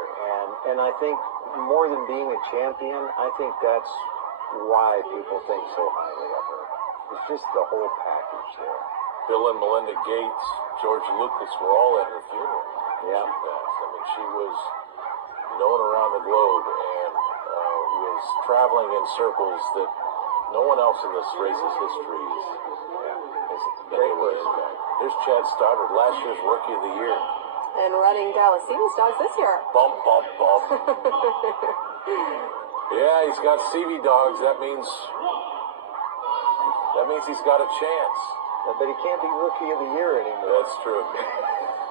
and I think more than being a champion, I think that's why people think so highly of her. It's just the whole package there. Bill and Melinda Gates, George Lucas were all at her funeral. Yeah. I mean, she was known around the globe and was traveling in circles that no one else in this race's history has been able to impact. Here's Chad Stoddard, last year's Rookie of the Year. And running Dallas-Stevens dogs this year. Bump, bump, bump. Yeah, he's got CV dogs. That means he's got a chance. But he can't be Rookie of the Year anymore. That's true.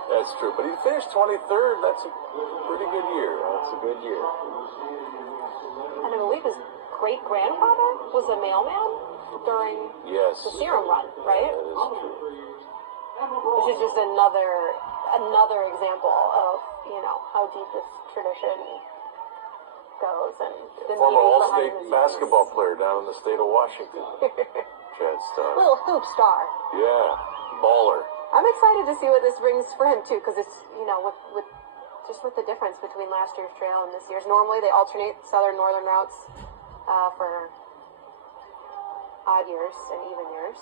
That's true. But he finished 23rd. That's a pretty good year. That's a good year. And I believe his great-grandfather was a mailman during the Serum run, right? That is true. Which is just another example of, how deep this tradition goes. And the former meaning All-State behind basketball player down in the state of Washington. Chad Stoddard. Little hoop star. Yeah, baller. I'm excited to see what this brings for him too, because it's with the difference between last year's trail and this year's. Normally they alternate southern northern routes for odd years and even years,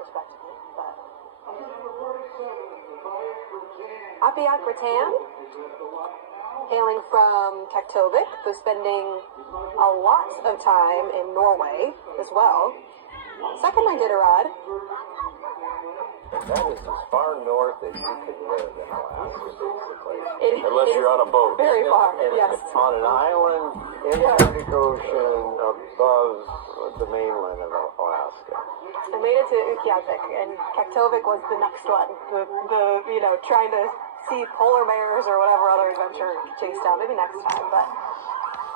respectively. But Apiak Ratan, hailing from Kaktovik, who's spending a lot of time in Norway as well. Second Iditarod. That is as far north as you could live in Alaska, basically. Unless you're on a boat. Very far, and yes. On an island in the Arctic Ocean above the mainland of Alaska. I made it to Utqiagvik, and Kaktovik was the next one. The trying to see polar bears or whatever other adventure chased down. Maybe next time, but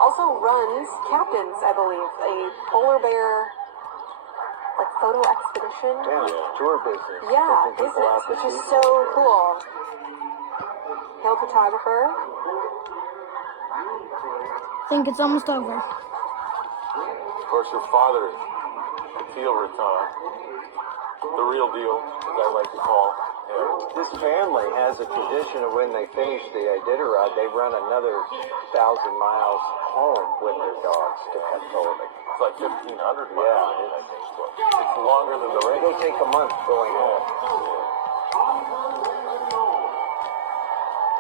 also captains, I believe, a polar bear photo expedition. Yeah, tour business. Yeah, business, which is so cool. Hail photographer. I think it's almost over. Of course, her father, Theo Ratan, the real deal, as I like to call him. This family has a tradition of when they finish the Iditarod, they run another 1,000 miles home with their dogs to Kaktovik. It's like 1,500 miles, I think. Club. It's longer than the race. It'll take a month going home.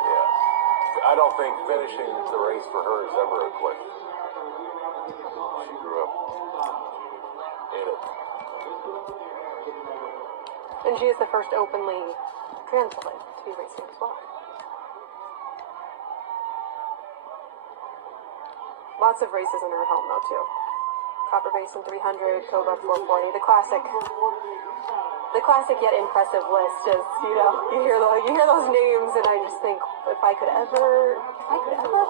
Yeah. I don't think finishing the race for her is ever a quit. She grew up in it. And she is the first openly trans woman to be racing as well. Lots of races in her home, though, too. Copper Basin 300, Cobra 440, the classic yet impressive list. Is you hear those names, and I just think if I could ever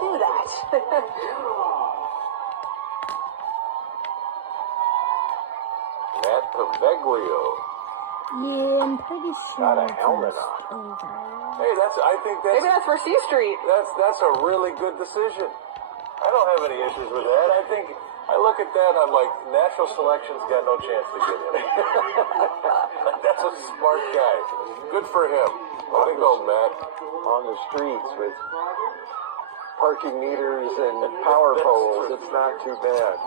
do that. Matt Paveglio. Yeah, I'm pretty sure. Got a helmet on. Hey, I think that's maybe that's for C Street. That's a really good decision. I don't have any issues with that. I look at that, I'm like, natural selection's got no chance to get in. That's a smart guy. Good for him. Way to go, Matt. On the streets with parking meters and power poles, it's not too bad.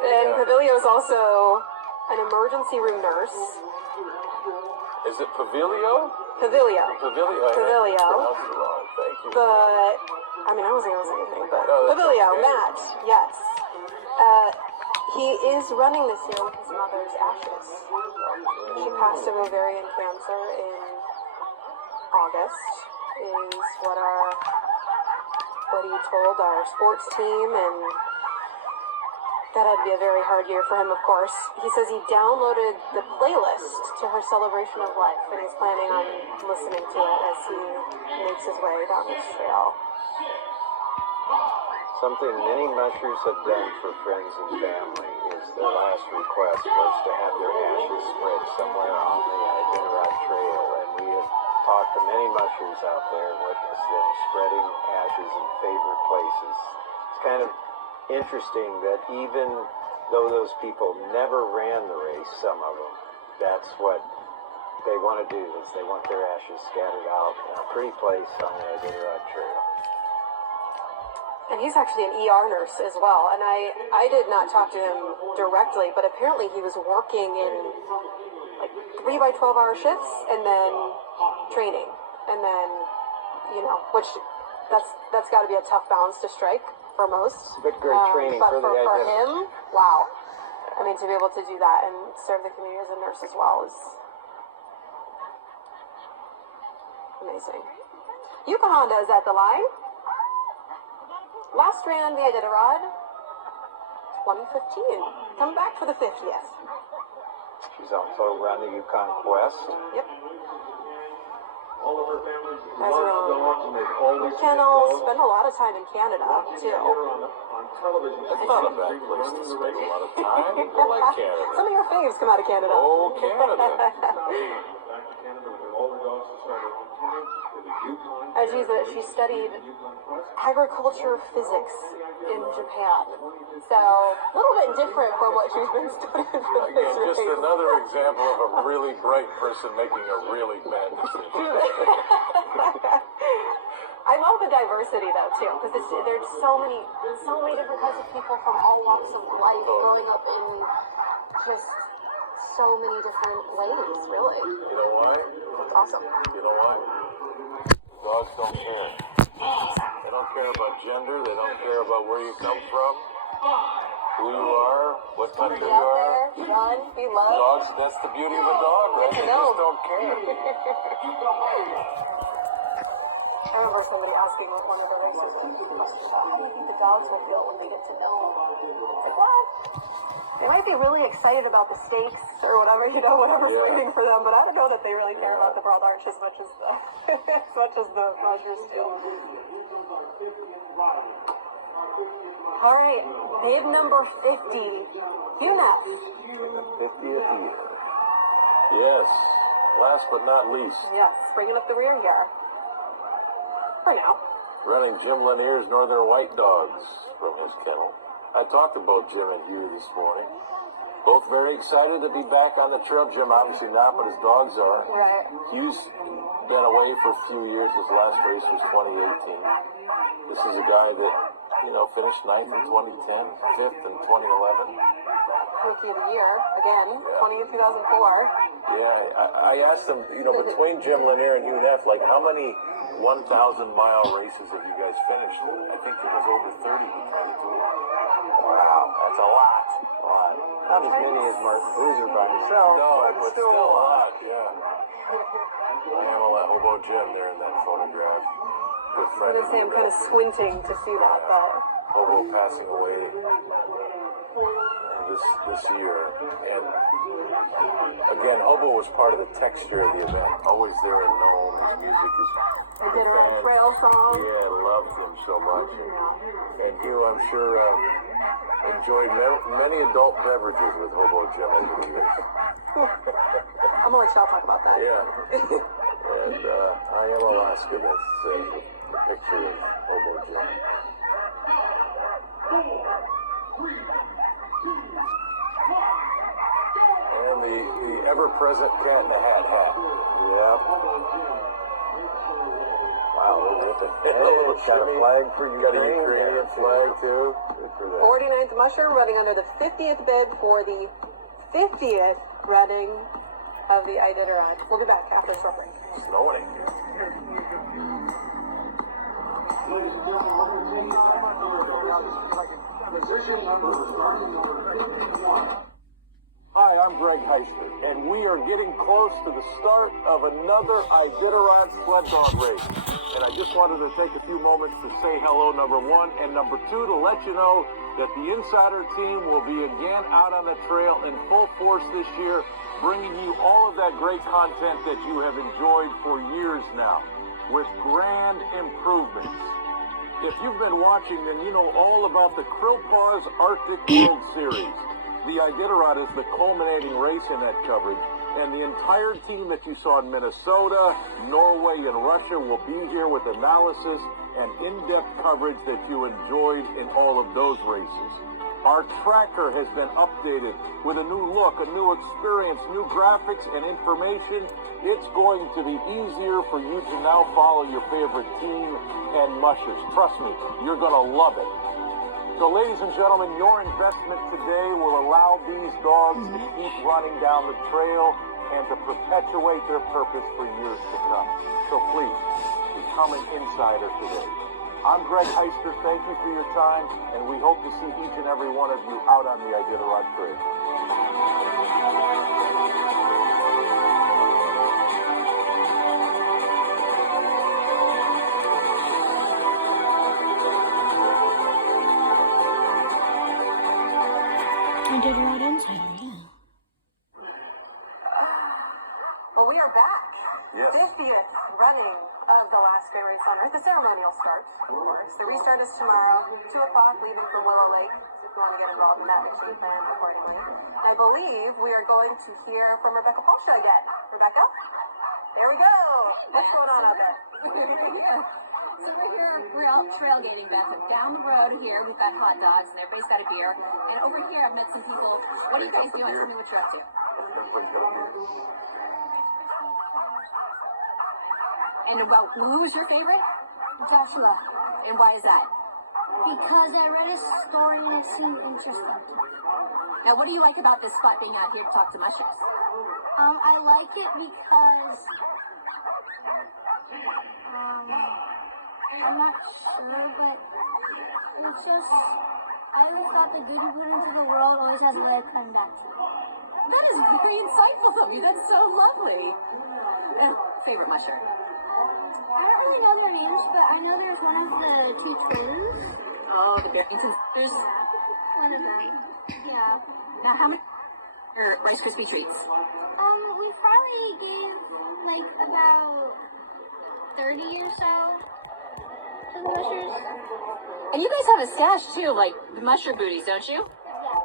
And Pavilio is also an emergency room nurse. Is it Pavilio? Pavilio. Pavilio. Thank you. But, I wasn't going to say anything, but no, Pavilio, okay. Matt, yes. He is running this year with his mother's ashes. She passed of ovarian cancer in August, is what he told our sports team, and that had to be a very hard year for him, of course. He says he downloaded the playlist to her celebration of life, and he's planning on listening to it as he makes his way down this trail. Something many mushers have done for friends and family is their last request was to have their ashes spread somewhere on the Iditarod Trail, and we have talked to many mushers out there, witnessed them spreading ashes in favorite places. It's kind of interesting that even though those people never ran the race, some of them, that's what they want to do, is they want their ashes scattered out in a pretty place on the Iditarod Trail. And he's actually an ER nurse as well. And I did not talk to him directly, but apparently he was working in like 3 by 12-hour shifts and then training. And then, which that's got to be a tough balance to strike for most. But great training but for for him, wow. To be able to do that and serve the community as a nurse as well is amazing. Yuka Honda is at the line. Last ran the Iditarod 2015. Coming back for the 50th. She's also run the Yukon Quest. Yep. Has her own kennel. Spent a lot of time in Canada, too. That's not a bad place to spend a lot of time. I like Canada. Some of your faves come out of Canada. Oh, Canada. She studied agriculture physics in Japan. So, a little bit different from what she's been studying for this Again, just race. another example of a really bright person making a really bad decision. I love the diversity, though, too, because there's so many different kinds of people from all walks of life growing up in just so many different ways, really. You know why? It's awesome. You know why? Dogs don't care. They don't care about gender. They don't care about where you come from, who you are, what country you are. Run, be loved. Dogs, that's the beauty of a dog, right? They just don't care. I remember somebody asking at one of the races, how do you think the dogs will feel when they get to know? It's like, what? They might be really excited about the stakes or whatever, whatever's waiting for them, but I don't know that they really care about the Broad Arch as much as the mushers do. All right, bib number 50, UNEF. 50th year. Yes, last but not least. Yes, bringing up the rear here. For now. Running Jim Lanier's Northern White Dogs from his kennel. I talked about Jim and Hugh this morning. Both very excited to be back on the trail. Jim obviously not, but his dogs are. Right. Hugh's been away for a few years. His last race was 2018. This is a guy that, finished 9th in 2010, 5th in 2011. Rookie of the Year, again, 2004. Yeah, I asked them, between Jim Lanier and Hugh Neff, like, how many 1,000-mile races have you guys finished? I think it was over 30 between the two. Wow, that's a lot. Not as many as Martin Boozer by himself. No, but still a lot, yeah. Pamela Hobo Jim there in that photograph. Good friend. They say I'm kind of squinting to see that, but... Hobo passing away this year. And again, Hobo was part of the texture of the event. Always there and known. His music is... Iditarod trail song. Yeah, loved him so much. And Hugh, I'm sure, enjoyed many adult beverages with Hobo Jim over the years. I'm gonna let y'all talk about that. Yeah. And I am Alaska, that's the picture of Hobo Jim. And the ever-present Cat in the Hat hat. Yep. Wow, look at that. Got a flag for you. Got a Ukrainian flag, too. Good for that. 49th Musher running under the 50th bib for the 50th running of the Iditarod. We'll be back after this short break. Snowing. Hi, I'm Greg Heister, and we are getting close to the start of another Iditarod sled dog race. And I just wanted to take a few moments to say hello, number one, and number two, to let you know that the Insider team will be again out on the trail in full force this year, bringing you all of that great content that you have enjoyed for years now, with grand improvements. If you've been watching, then you know all about the Krill Paws Arctic World Series. The Iditarod is the culminating race in that coverage, and the entire team that you saw in Minnesota, Norway, and Russia will be here with analysis and in-depth coverage that you enjoyed in all of those races. Our tracker has been updated with a new look, a new experience, new graphics and information. It's going to be easier for you to now follow your favorite team and mushers. Trust me, you're going to love it. So, ladies and gentlemen, your investment today will allow these dogs to keep running down the trail and to perpetuate their purpose for years to come. So please, become an insider today. I'm Greg Heister. Thank you for your time, and we hope to see each and every one of you out on the Iditarod Trail. Iditarod Insider, yeah. Well, we are back. Yes. 50th running of the last race on Earth. The ceremonial starts, of course. The restart is tomorrow, 2 o'clock, leaving for Willow Lake. If you want to get involved in that, make sure you plan accordingly. And I believe we are going to hear from Rebecca Polsha again. Rebecca? There we go. What's going on out there? So we're out trailgating back down the road here. We've got hot dogs and everybody's got a beer. And over here I've met some people. What are you guys doing? Tell me what you're up to. And about who's your favorite? Joshua. And why is that? Because I read his story and it seemed interesting. Now what do you like about this spot being out here to talk to mushers? I like it because I'm not sure, but it's just I always thought the good you put into the world always has a way of coming back to you. That is very insightful of you. That's so lovely. Favorite musher? I don't really know their names, but I know there's one of the 2 twins. Oh, the Barringtons. There's one of them. Yeah. Now, how many Rice Krispie treats? We probably gave like about 30 or so to the mushers. And you guys have a stash too, like the musher booties, don't you? Yeah.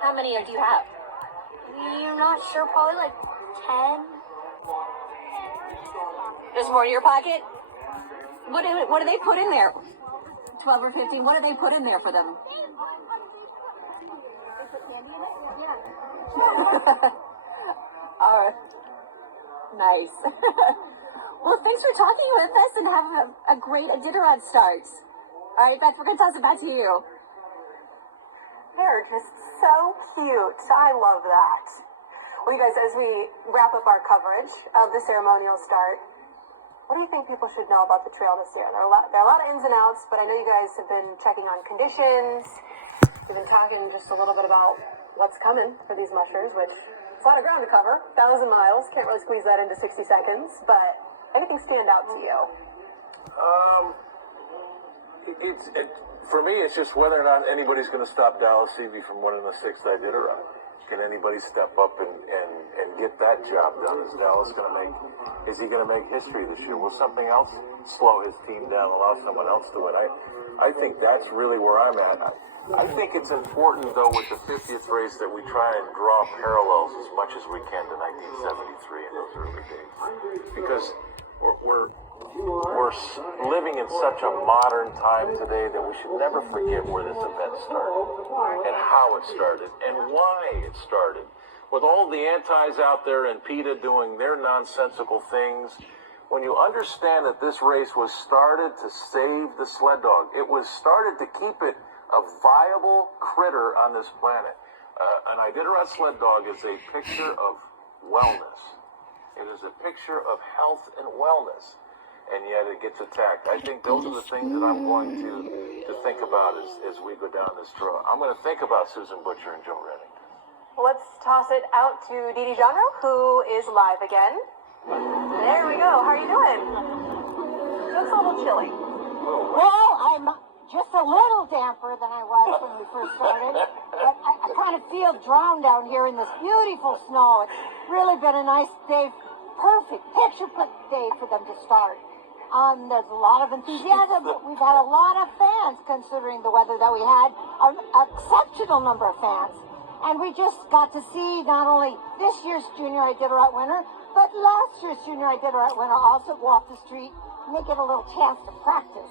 How many do you have? We're not sure, probably like 10. There's more in your pocket? What do they put in there? 12 or 15? What do they put in there for them? They put candy in it? Yeah. Nice. Well, thanks for talking with us and have a great Iditarod start. All right, Beth, we're going to toss it back to you. They're just so cute. I love that. Well, you guys, as we wrap up our coverage of the ceremonial start, what do you think people should know about the trail this year? There are a lot of ins and outs, but I know you guys have been checking on conditions. We've been talking just a little bit about what's coming for these mushers, which is a lot of ground to cover, 1,000 miles. Can't really squeeze that into 60 seconds, but anything stand out to you? For me, it's just whether or not anybody's going to stop Dallas Seavey from winning the 6th Iditarod. Can anybody step up and get that job done? Is he going to make history this year? Will something else slow his team down, allow someone else to win? I think that's really where I'm at. I think it's important, though, with the 50th race that we try and draw parallels as much as we can to 1973 and those early days. Because we're living in such a modern time today that we should never forget where this event started and how it started and why it started. With all the antis out there and PETA doing their nonsensical things, when you understand that this race was started to save the sled dog, it was started to keep it a viable critter on this planet. An Iditarod sled dog is a picture of wellness. It is a picture of health and wellness. And yet it gets attacked. I think those are the things that I'm going to think about as we go down this trail. I'm going to think about Susan Butcher and Joe Redding. Well, let's toss it out to Iditarod, who is live again. There we go. How are you doing? Looks a little chilly. Well, I'm just a little damper than I was when we first started. But I kind of feel drowned down here in this beautiful snow. It's really been a nice day. Perfect, picture-perfect day for them to start. There's a lot of enthusiasm. We've had a lot of fans, considering the weather that we had, an exceptional number of fans. And we just got to see not only this year's Junior Iditarod winner, but last year's Junior Iditarod winner also walk the street, and they get a little chance to practice,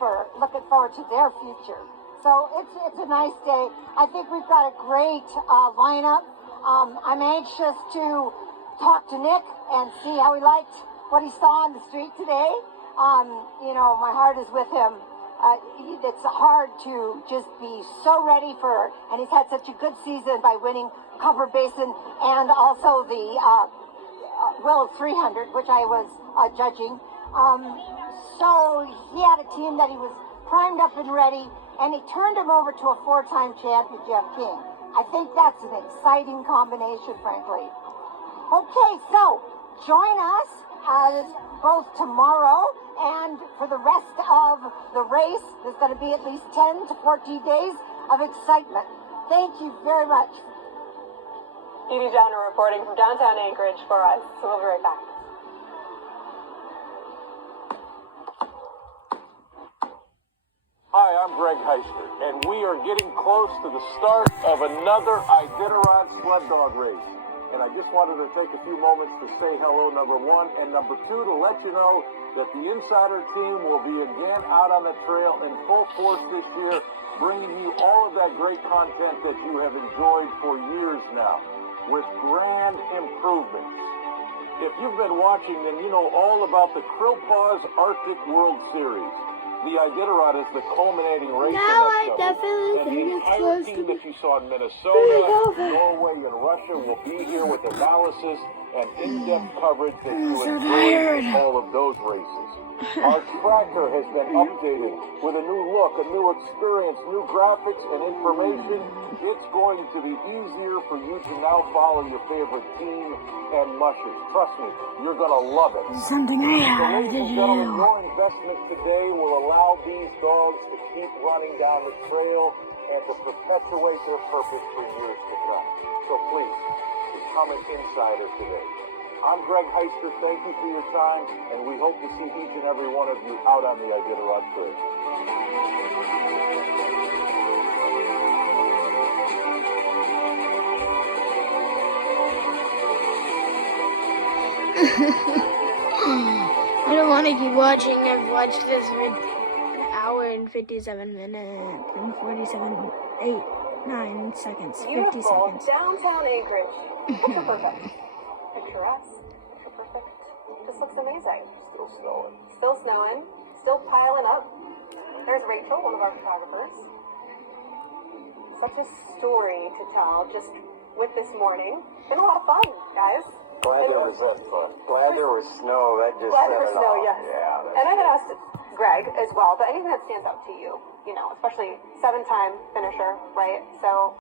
for looking forward to their future. So it's a nice day. I think we've got a great lineup. I'm anxious to talk to Nick and see how he liked what he saw on the street today. My heart is with him. It's hard to just be so ready and he's had such a good season by winning Cover Basin and also the Willow 300, which I was judging. So he had a team that he was primed up and ready, and he turned him over to a 4-time champion, Jeff King. I think that's an exciting combination, frankly. Okay, so join us both tomorrow and for the rest of the race. There's going to be at least 10 to 14 days of excitement. Thank you very much. Iditarod reporting from downtown Anchorage for us. So we'll be right back. Hi, I'm Greg Heister, and we are getting close to the start of another Iditarod sled dog race. And I just wanted to take a few moments to say hello, number one, and number two, to let you know that the Insider team will be again out on the trail in full force this year, bringing you all of that great content that you have enjoyed for years now, with grand improvements. If you've been watching, then you know all about the Krill Paws Arctic World Series. The Iditarod is the culminating race. Now I definitely think it's close team that you saw in Minnesota, Norway, and Russia will be here with analysis and in-depth coverage that you enjoyed in all of those races. Our tracker has been updated with a new look, a new experience, new graphics and information. It's going to be easier for you to now follow your favorite team and mushers. Trust me, you're going to love it. Something I have to do. Your investment today will allow these dogs to keep running down the trail and to perpetuate their purpose for years to come. So please, become an insider today. I'm Greg Heister. Thank you for your time, and we hope to see each and every one of you out on the Iditarod Trail. I don't want to keep watching. I've watched this for an hour and 57 minutes and 9 seconds. 50 Beautiful. seconds. Downtown Anchorage. Picture perfect. Picture us. Picture perfect. Just looks amazing. Still snowing. Still snowing. Still piling up. There's Rachel, one of our photographers. such a story to tell just with this morning. Been a lot of fun, guys. Glad there was that fun. Glad there was snow. That just Glad set there was it snow, off. yes. Yeah. And I had asked Greg as well, but anything that stands out to you, you know, especially 7-time finisher, right? So